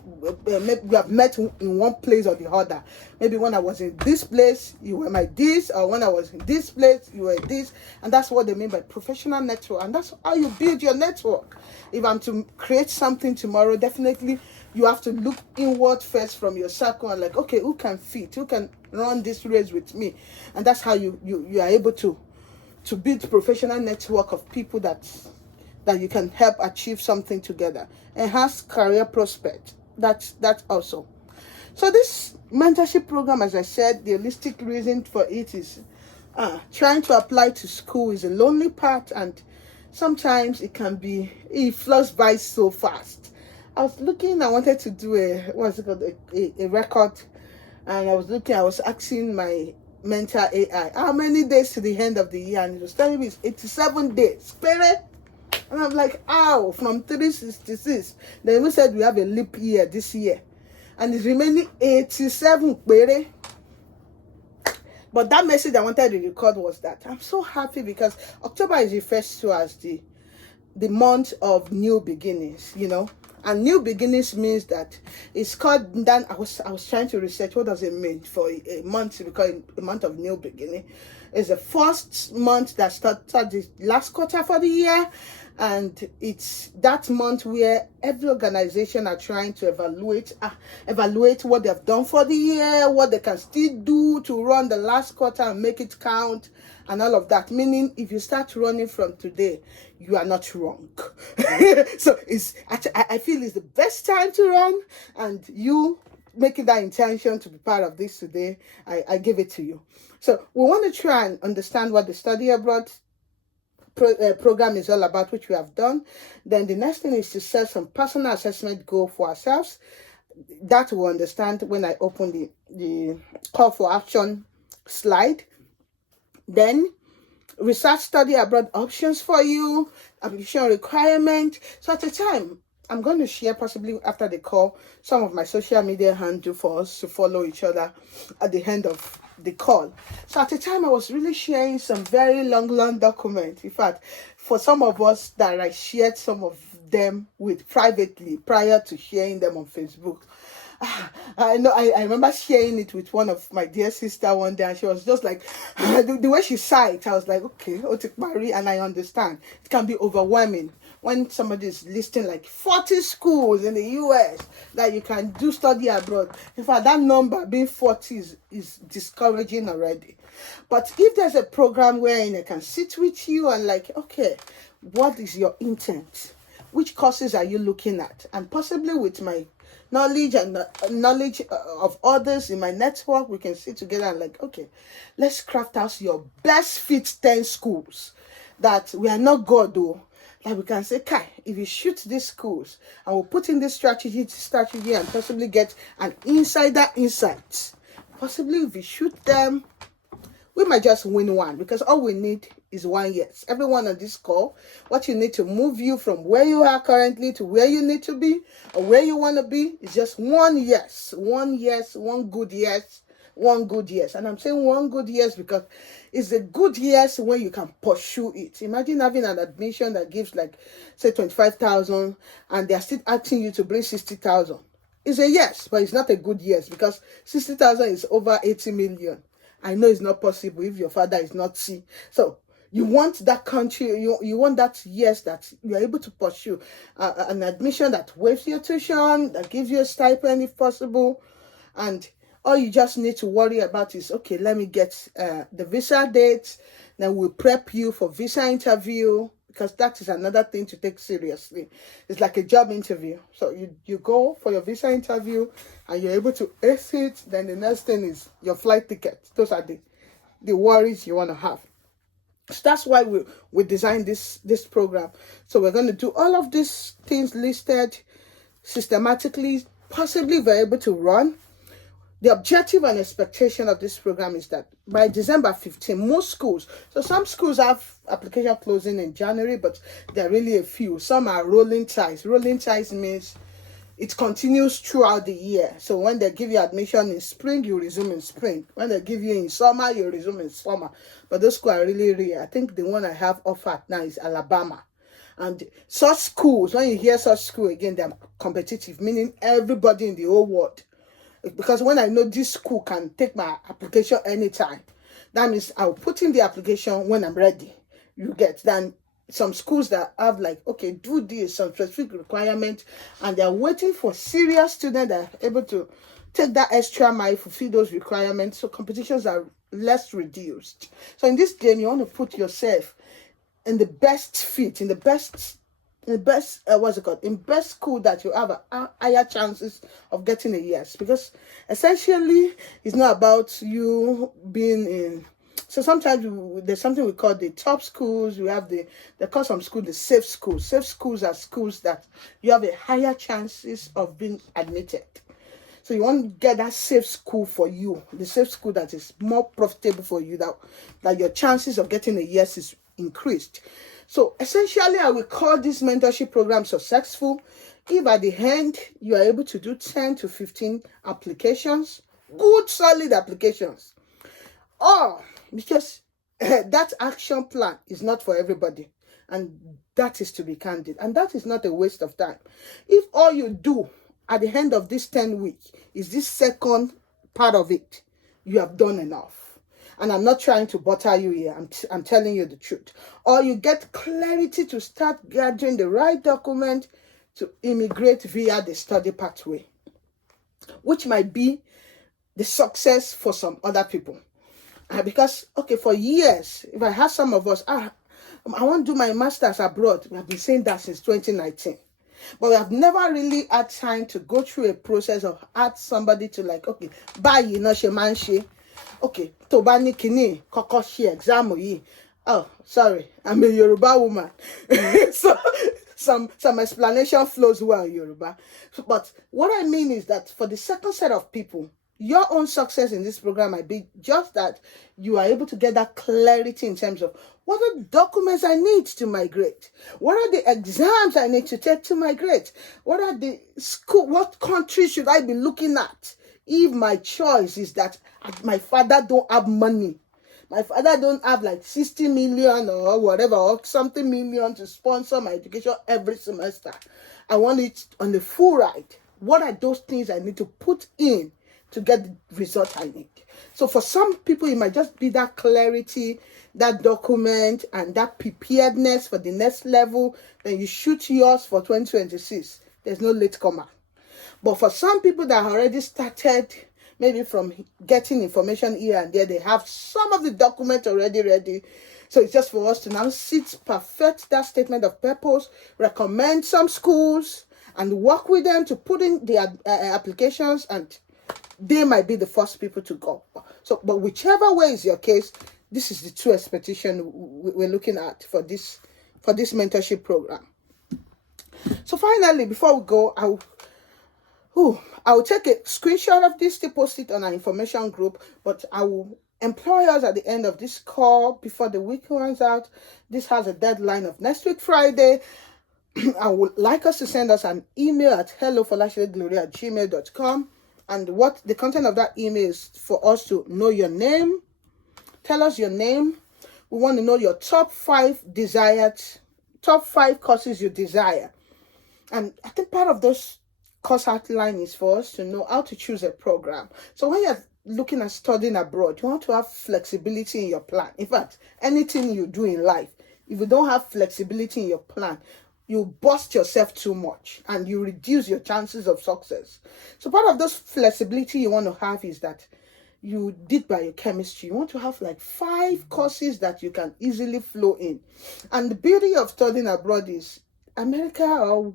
we have met in one place or the other. Maybe when I was in this place, you were my this, or when I was in this place, you were this. And that's what they mean by professional network. And that's how you build your network. If I'm to create something tomorrow, definitely you have to look inward first from your circle and like, okay, who can fit? Who can run this race with me? And that's how you are able to build professional network of people that you can help achieve something together. Enhance career prospect. That's also. So this mentorship program, as I said, the holistic reason for it is trying to apply to school is a lonely part, and sometimes it flows by so fast. I wanted to do a record, and I was asking my mentor AI, how many days to the end of the year? And it was telling me it's 87 days. Spirit. And I'm like, from 366. They even said we have a leap year this year. And it's remaining 87. But that message I wanted to record was that I'm so happy because October is referred to as the month of new beginnings, and new beginnings means that it's called. Then I was trying to research what does it mean for a month to be called a month of new beginning. It's the first month that starts the last quarter for the year, and it's that month where every organization are trying to evaluate what they've done for the year, what they can still do to run the last quarter and make it count, and all of that. Meaning, if you start running from today, you are not wrong. So I feel it's the best time to run, and you making that intention to be part of this today, I give it to you. So we want to try and understand what the study abroad program is all about, which we have done. Then the next thing is to set some personal assessment goal for ourselves. That we'll understand when I open the call for action slide. Then research study abroad options for you, application requirement. So at the time, I'm going to share, possibly after the call, some of my social media handle for us to follow each other at the end of the call. So at the time, I was really sharing some very long documents. In fact, for some of us that I shared some of them with privately prior to sharing them on Facebook. I know I remember sharing it with one of my dear sister one day, and she was just like, the way she saw it, I was like, okay, Otikmari, and I understand. It can be overwhelming when somebody is listing like 40 schools in the US that you can do study abroad. In fact, that number being 40 is discouraging already. But if there's a program wherein I can sit with you and like, okay, what is your intent? Which courses are you looking at? And possibly with my knowledge and knowledge of others in my network, we can sit together and like, okay, let's craft out your best fit 10 schools that we are not God though. Like we can say, Kai, if you shoot these schools, and we'll put in this strategy and possibly get an insider insight. Possibly if we shoot them, we might just win one, because all we need is one yes. Everyone on this call, what you need to move you from where you are currently to where you need to be or where you want to be is just one yes. One yes, one good yes, one good yes. And I'm saying one good yes because it's a good yes when you can pursue it. Imagine having an admission that gives like, say, 25,000 and they're still asking you to bring 60,000. It's a yes, but it's not a good yes because 60,000 is over 80 million. I know it's not possible if your father is not C. So you want that country, you want that yes that you're able to pursue an admission that waives your tuition, that gives you a stipend if possible. And all you just need to worry about is, okay, let me get the visa date. Then we'll prep you for visa interview, because that is another thing to take seriously. It's like a job interview. So you go for your visa interview and you're able to ace it. Then the next thing is your flight ticket. Those are the worries you want to have. So that's why we designed this program. So we're going to do all of these things listed systematically. Possibly we're able to run. The objective and expectation of this program is that by December 15, most schools, so some schools have application closing in January, but there are really a few. Some are rolling ties. Rolling ties means it continues throughout the year. So when they give you admission in spring, you resume in spring. When they give you in summer, you resume in summer. But those schools are really rare. I think the one I have offered now is Alabama. And such schools, when you hear such school, again, they're competitive, meaning everybody in the whole world. Because when I know this school can take my application anytime, that means I'll put in the application when I'm ready. You get. Then some schools that have like, okay, do this, some specific requirement, and they're waiting for serious students that are able to take that extra mile, fulfill those requirements. So competitions are less reduced. So in this game, you want to put yourself in the best fit, in best school that you have a higher chances of getting a yes, because essentially it's not about you being in. So sometimes there's something we call the top schools. We have they call some schools the safe schools. Safe schools are schools that you have a higher chances of being admitted. So you want to get that safe school for you, the safe school that is more profitable for you, that your chances of getting a yes is increased. So essentially, I will call this mentorship program successful if at the end you are able to do 10 to 15 applications, good solid applications. all, because that action plan is not for everybody. And that is to be candid. And that is not a waste of time. If all you do at the end of this 10 weeks is this second part of it, you have done enough. And I'm not trying to butter you here. I'm telling you the truth. Or you get clarity to start gathering the right document to immigrate via the study pathway, which might be the success for some other people. Because, okay, for years, if I had some of us, I want to do my master's abroad. We have been saying that since 2019. But we have never really had time to go through a process of ask somebody to like, okay, báyìí náà ṣe máa ń ṣe. Okay, tó bá ní kíní, kọ́kọ́ ṣe exam yìí. Oh, sorry, I'm a Yoruba woman. So some explanation flows well in Yoruba. But what I mean is that for the second set of people, your own success in this program might be just that you are able to get that clarity in terms of what are the documents I need to migrate? What are the exams I need to take to migrate? What are the what country should I be looking at if my choice is that my father don't have money? My father don't have like 60 million or whatever, or something million to sponsor my education every semester. I want it on the full ride. What are those things I need to put in to get the result I need? So for some people, it might just be that clarity, that document, and that preparedness for the next level. Then you shoot yours for 2026. There's no latecomer. But for some people that already started, maybe from getting information here and there, they have some of the document already ready. So it's just for us to now sit, perfect that statement of purpose, recommend some schools, and work with them to put in their applications, and they might be the first people to go. So, but whichever way is your case, this is the two expectation we're looking at for this mentorship program. So finally, before we go, I will take a screenshot of this to post it on our information group, but I will employ us at the end of this call before the week runs out. This has a deadline of next week, Friday. I would like us to send us an email at hellofolashedegloria@gmail.com. And what the content of that email is for us to know your name. Tell us your name. We want to know your top 5 courses you desire. And I think part of those course outline is for us to know how to choose a program. So when you're looking at studying abroad, you want to have flexibility in your plan. In fact, anything you do in life, if you don't have flexibility in your plan, you bust yourself too much and you reduce your chances of success. So part of this flexibility you want to have is that you did biochemistry. You want to have like 5 courses that you can easily flow in. And the beauty of studying abroad is America or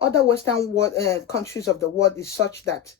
other Western world, countries of the world is such that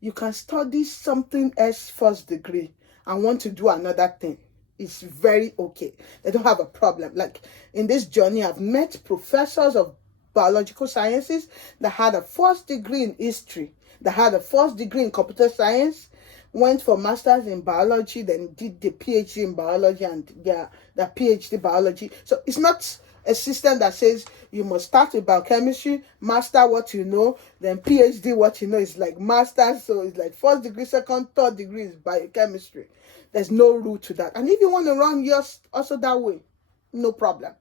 you can study something else first degree and want to do another thing. It's very okay. They don't have a problem. Like in this journey, I've met professors of biological sciences that had a first degree in history, that had a first degree in computer science, went for masters in biology, then did the PhD in biology and the PhD biology. So it's not a system that says you must start with biochemistry, master what you know, then PhD what you know. Is like master, so it's like first degree, second, third degree is biochemistry. There's no rule to that. And if you want to run yours also that way, no problem.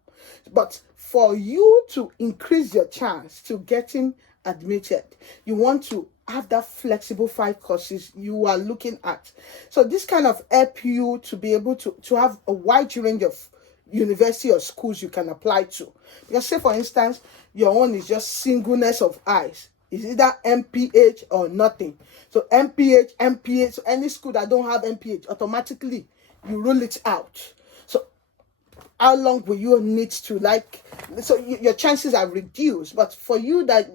But for you to increase your chance to getting admitted, you want to have that flexible 5 courses you are looking at. So this kind of help you to be able to have a wide range of university or schools you can apply to. Because say for instance, your own is just singleness of eyes. It's either MPH or nothing. So MPH, so any school that don't have MPH, automatically you rule it out. So how long will you need to so your chances are reduced. But for you that,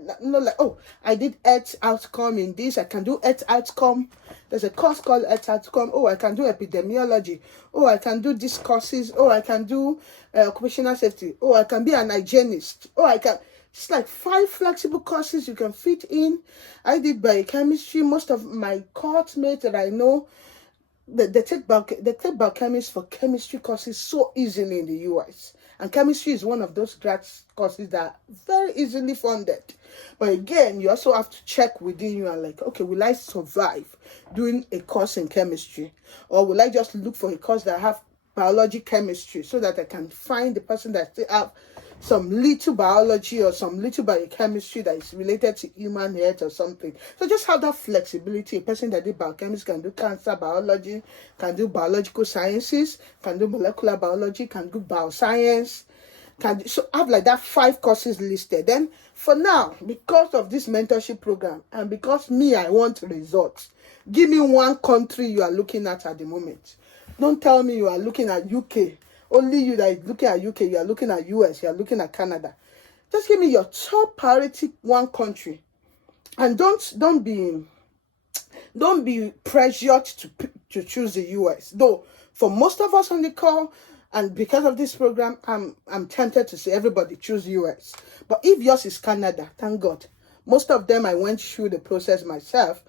oh, I did Earth outcome in this, I can do Earth outcome. There's a course called Earth outcome. Oh, I can do epidemiology. Oh, I can do these courses. Oh, I can do occupational safety. Oh, I can be an hygienist. Oh, I can. It's like 5 flexible courses you can fit in. I did biochemistry. Most of my course mates that I know, they take biochemists for chemistry courses so easily in the US. And chemistry is one of those grad courses that are very easily funded. But again, you also have to check within you and like, okay, will I survive doing a course in chemistry? Or will I just look for a course that have biology chemistry so that I can find the person that still have some little biology or some little biochemistry that is related to human health or something. So just have that flexibility. A person that did biochemistry can do cancer biology, can do biological sciences, can do molecular biology, can do bioscience, so have like that 5 courses listed. Then for now, because of this mentorship program and because me, I want results, give me one country you are looking at the moment. Don't tell me you are looking at UK. Only you that is looking at UK, you are looking at US, you are looking at Canada. Just give me your top priority one country. And don't be pressured to choose the US. Though for most of us on the call, and because of this program, I'm tempted to say everybody choose US. But if yours is Canada, thank God. Most of them I went through the process myself.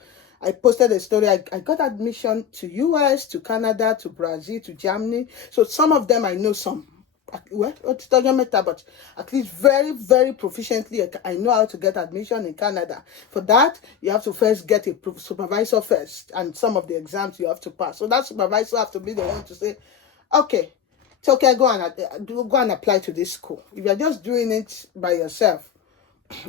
I posted a story. I got admission to US, to Canada, to Brazil, to Germany. So some of them I know some. Well, it doesn't matter, but at least very, very proficiently, I know how to get admission in Canada. For that, you have to first get a supervisor first, and some of the exams you have to pass. So that supervisor have to be the one to say, okay, it's okay, go and apply to this school. If you're just doing it by yourself,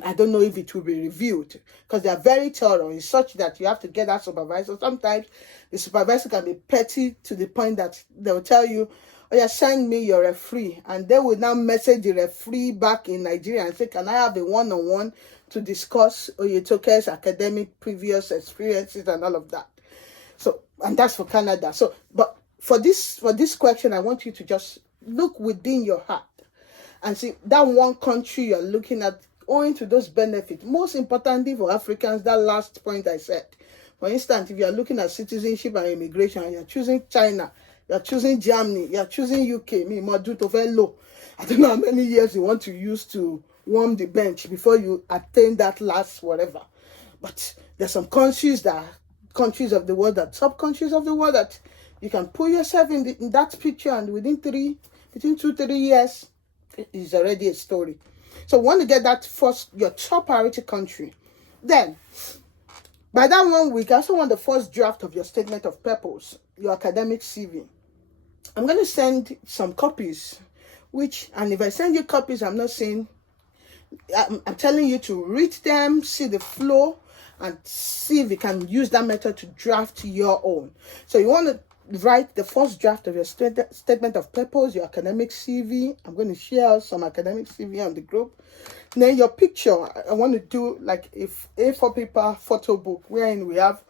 I don't know if it will be reviewed because they are very thorough. It's such that you have to get that supervisor. Sometimes the supervisor can be petty to the point that they will tell you, oh yeah, send me your referee. And they will now message the referee back in Nigeria and say, can I have a one-on-one to discuss Oyetoke's academic previous experiences and all of that. So, and that's for Canada. So, but for this question, I want you to just look within your heart and see that one country you're looking at owing to those benefits. Most importantly for Africans, that last point I said. For instance, if you're looking at citizenship and immigration, you're choosing China, you're choosing Germany, you're choosing UK, more due to very low. I don't know how many years you want to use to warm the bench before you attain that last whatever. But there's some countries of the world, that sub-countries of the world that you can put yourself in that picture, and within 2-3 years, it's already a story. So want to get that first, your top priority country. Then, by that 1 week, I also want the first draft of your statement of purpose, your academic CV. I'm going to send some copies, and if I send you copies, I'm not saying, I'm telling you to read them, see the flow, and see if you can use that method to draft your own. So you want to write the first draft of your statement of purpose, your academic CV. I'm going to share some academic CV on the group. And then your picture, I want to do like a A4 paper photo book wherein we have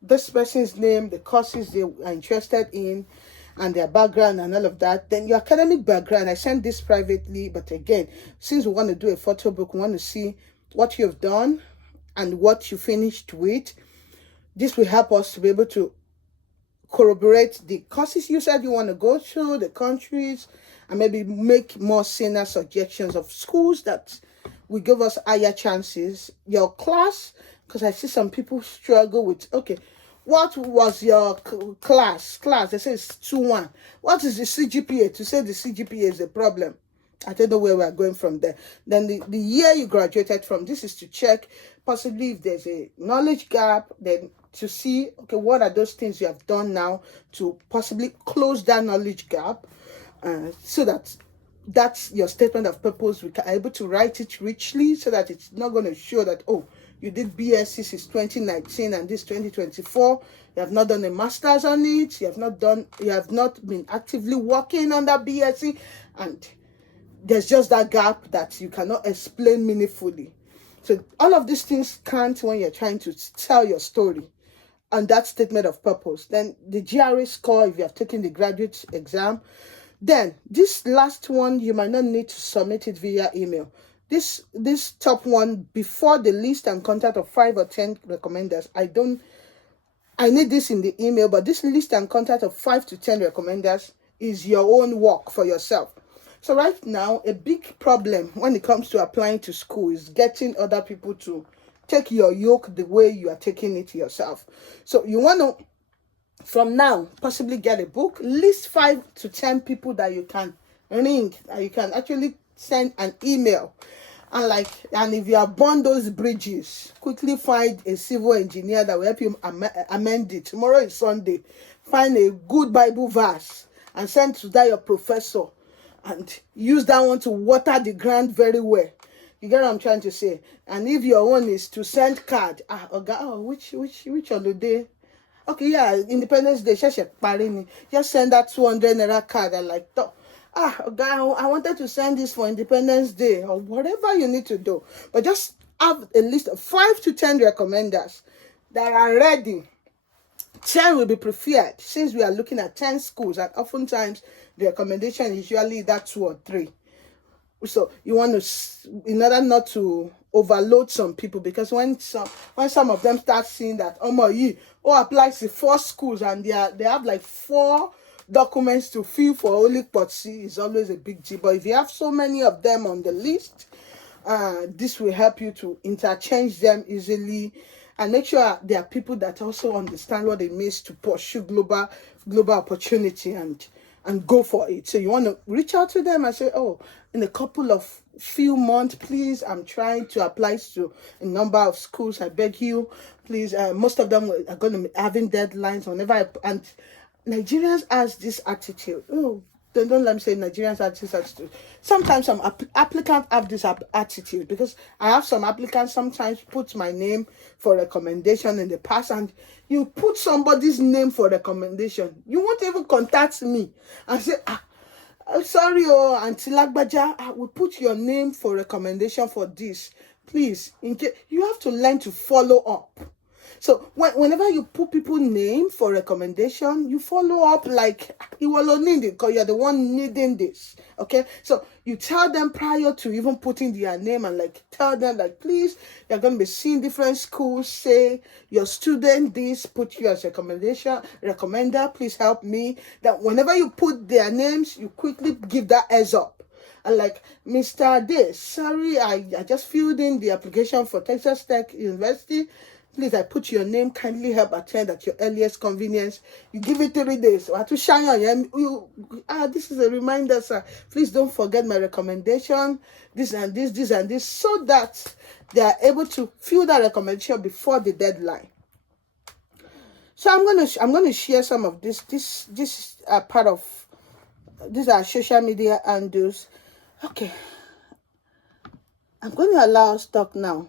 this person's name, the courses they are interested in, and their background and all of that. Then your academic background, I send this privately, but again, since we want to do a photo book, we want to see what you've done and what you finished with. This will help us to be able to corroborate the courses you said you want to go through, the countries, and maybe make more senior suggestions of schools that will give us higher chances. Your class, because I see some people struggle with, okay, what was your class? They say it's 2-1. What is the CGPA? To say the CGPA is a problem. I don't know where we're going from there. Then the year you graduated from, this is to check possibly if there's a knowledge gap, then to see, okay, what are those things you have done now to possibly close that knowledge gap, so that's your statement of purpose. We are able to write it richly so that it's not going to show that, oh, you did BSc since 2019 and this 2024. You have not done a master's on it. You have not been actively working on that BSc, and there's just that gap that you cannot explain meaningfully. So all of these things count when you're trying to tell your story. And that statement of purpose. Then the GRE score, if you have taken the graduate exam. Then this last one, you might not need to submit it via email. This top one, before the list and contact of 5 or 10 recommenders, I need this in the email, but this list and contact of 5 to 10 recommenders is your own work for yourself. So right now, a big problem when it comes to applying to school is getting other people to take your yoke the way you are taking it yourself. So you want to from now, possibly get a book, list 5 to 10 people that you can ring, that you can actually send an email. And if you have burned those bridges, quickly find a civil engineer that will help you amend it. Tomorrow is Sunday. Find a good Bible verse and send to that your professor, and use that one to water the ground very well. You get what I'm trying to say? And if your one is to send card, which holiday? Okay, yeah, Independence Day, just send that 200 naira card and like, I wanted to send this for Independence Day, or whatever you need to do. But just have a list of 5 to 10 recommenders that are ready. 10 will be preferred, since we are looking at 10 schools, and oftentimes the recommendation is usually that 2 or 3. So you want to, in order not to overload some people, because when some of them start seeing that applies to 4 schools and they have like 4 documents to fill for only pot C, is always a big deal. But if you have so many of them on the list, this will help you to interchange them easily, and make sure there are people that also understand what it means to pursue global opportunity and go for it. So you want to reach out to them and say, in a couple of few months, please, I'm trying to apply to a number of schools. I beg you, please. Most of them are going to be having deadlines whenever and Nigerians has this attitude. Don't let me say Nigerians have this attitude. Sometimes some applicants have this attitude, because I have some applicants sometimes put my name for recommendation in the past, and you put somebody's name for recommendation, you won't even contact me and say, sorry, Auntie Lagbaja, I will put your name for recommendation for this. Please, in case, you have to learn to follow up. So whenever you put people's name for recommendation, you follow up like you will need it, because you're the one needing this. Okay, so you tell them prior to even putting their name, and like tell them like, please, you're going to be seeing different schools. Say your student this, put you as recommender. Please help me. That whenever you put their names, you quickly give that heads up. And like, Mr. Day, sorry, I just filled in the application for Texas Tech University. Please, I put your name. Kindly help attend at your earliest convenience. You give it 3 days. This is a reminder, sir. Please don't forget my recommendation. This and this, this and this, so that they are able to fill that recommendation before the deadline. So I'm gonna share some of this. This part of these are social media handles. Okay, I'm going to allow us talk now.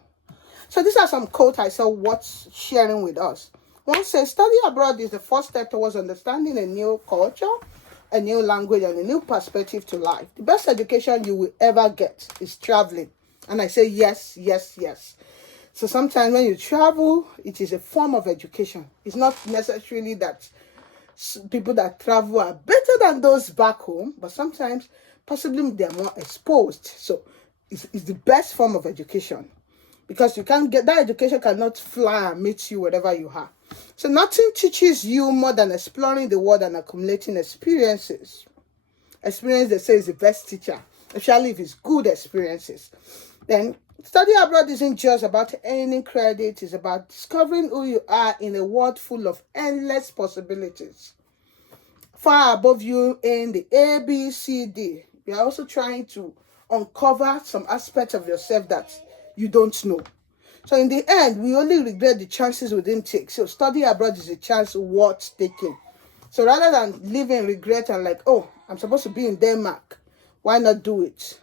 So these are some quotes I saw worth sharing with us. One says, study abroad is the first step towards understanding a new culture, a new language, and a new perspective to life. The best education you will ever get is traveling. And I say yes, yes, yes. So sometimes when you travel, it is a form of education. It's not necessarily that people that travel are better than those back home, but sometimes possibly they're more exposed. So it's the best form of education. Because you can't get that education, cannot fly and meet you wherever you are. So nothing teaches you more than exploring the world and accumulating experiences. Experience, they say, is the best teacher, especially if it's good experiences. Then study abroad isn't just about earning credit, it's about discovering who you are in a world full of endless possibilities. Far above you in the A, B, C, D, you're also trying to uncover some aspects of yourself that you don't know. So in the end, we only regret the chances we didn't take. So study abroad is a chance worth taking. So rather than live in regret and like, I'm supposed to be in Denmark, why not do it?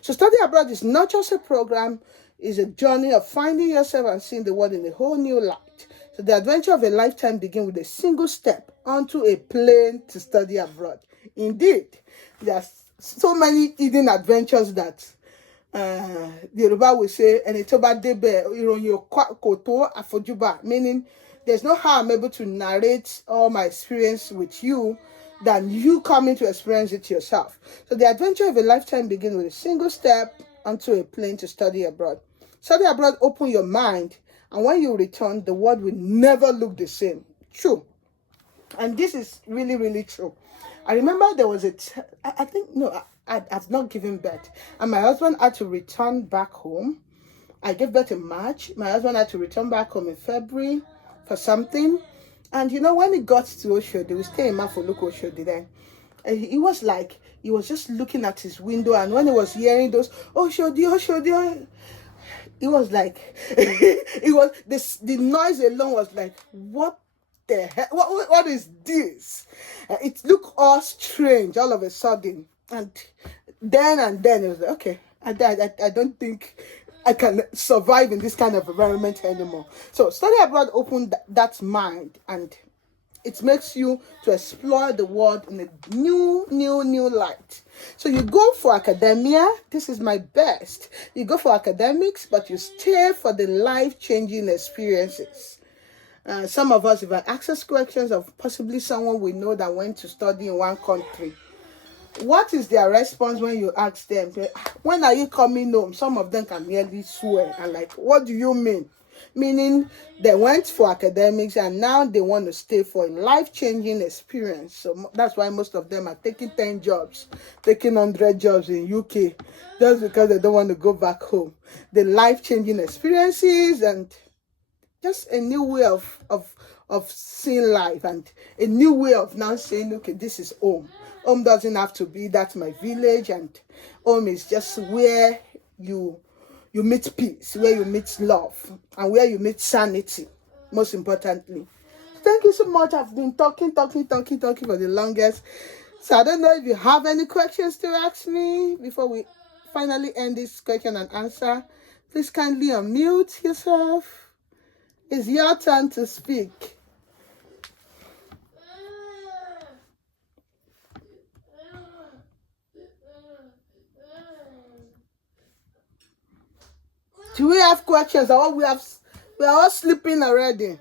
So study abroad is not just a program, it's a journey of finding yourself and seeing the world in a whole new light. So the adventure of a lifetime begins with a single step onto a plane to study abroad. Indeed, there are so many hidden adventures that the Yoruba will say, meaning there's no how I'm able to narrate all my experience with you than you coming to experience it yourself. So the adventure of a lifetime begins with a single step onto a plane to study abroad. Study abroad open your mind, and when you return, the world will never look the same. True. And this is really, really true. I remember there was I've not given birth, and my husband had to return back home. I gave birth in March. My husband had to return back home in February for something, And you know, when he got to Oshodi, we stay in Mafoluku Oshodi then. And he was like, he was just looking at his window, and when he was hearing those Oshodi, Oshodi, he was like, it was this, the noise alone was like, what the hell? What is this? It looked all strange all of a sudden. And then it was like, okay, I don't think I can survive in this kind of environment anymore. So study abroad opened that mind, and it makes you to explore the world in a new light. So you go for academia, this is my best. You go for academics, but you stay for the life-changing experiences. Some of us, if I ask us questions of possibly someone we know that went to study in one country, what is their response when you ask them, when are you coming home? Some of them can nearly swear and like, what do you mean? Meaning they went for academics and now they want to stay for a life-changing experience. So that's why most of them are taking 10 jobs, taking 100 jobs in UK, just because they don't want to go back home. The life-changing experiences and just a new way of seeing life, and a new way of now saying, okay, this is home. Home doesn't have to be that's my village, and home is just where you meet peace, where you meet love, and where you meet sanity, most importantly. Thank you so much. I've been talking for the longest. So I don't know if you have any questions to ask me before we finally end this question and answer. Please kindly unmute yourself. It's your turn to speak. Do we have questions, or we are all sleeping already?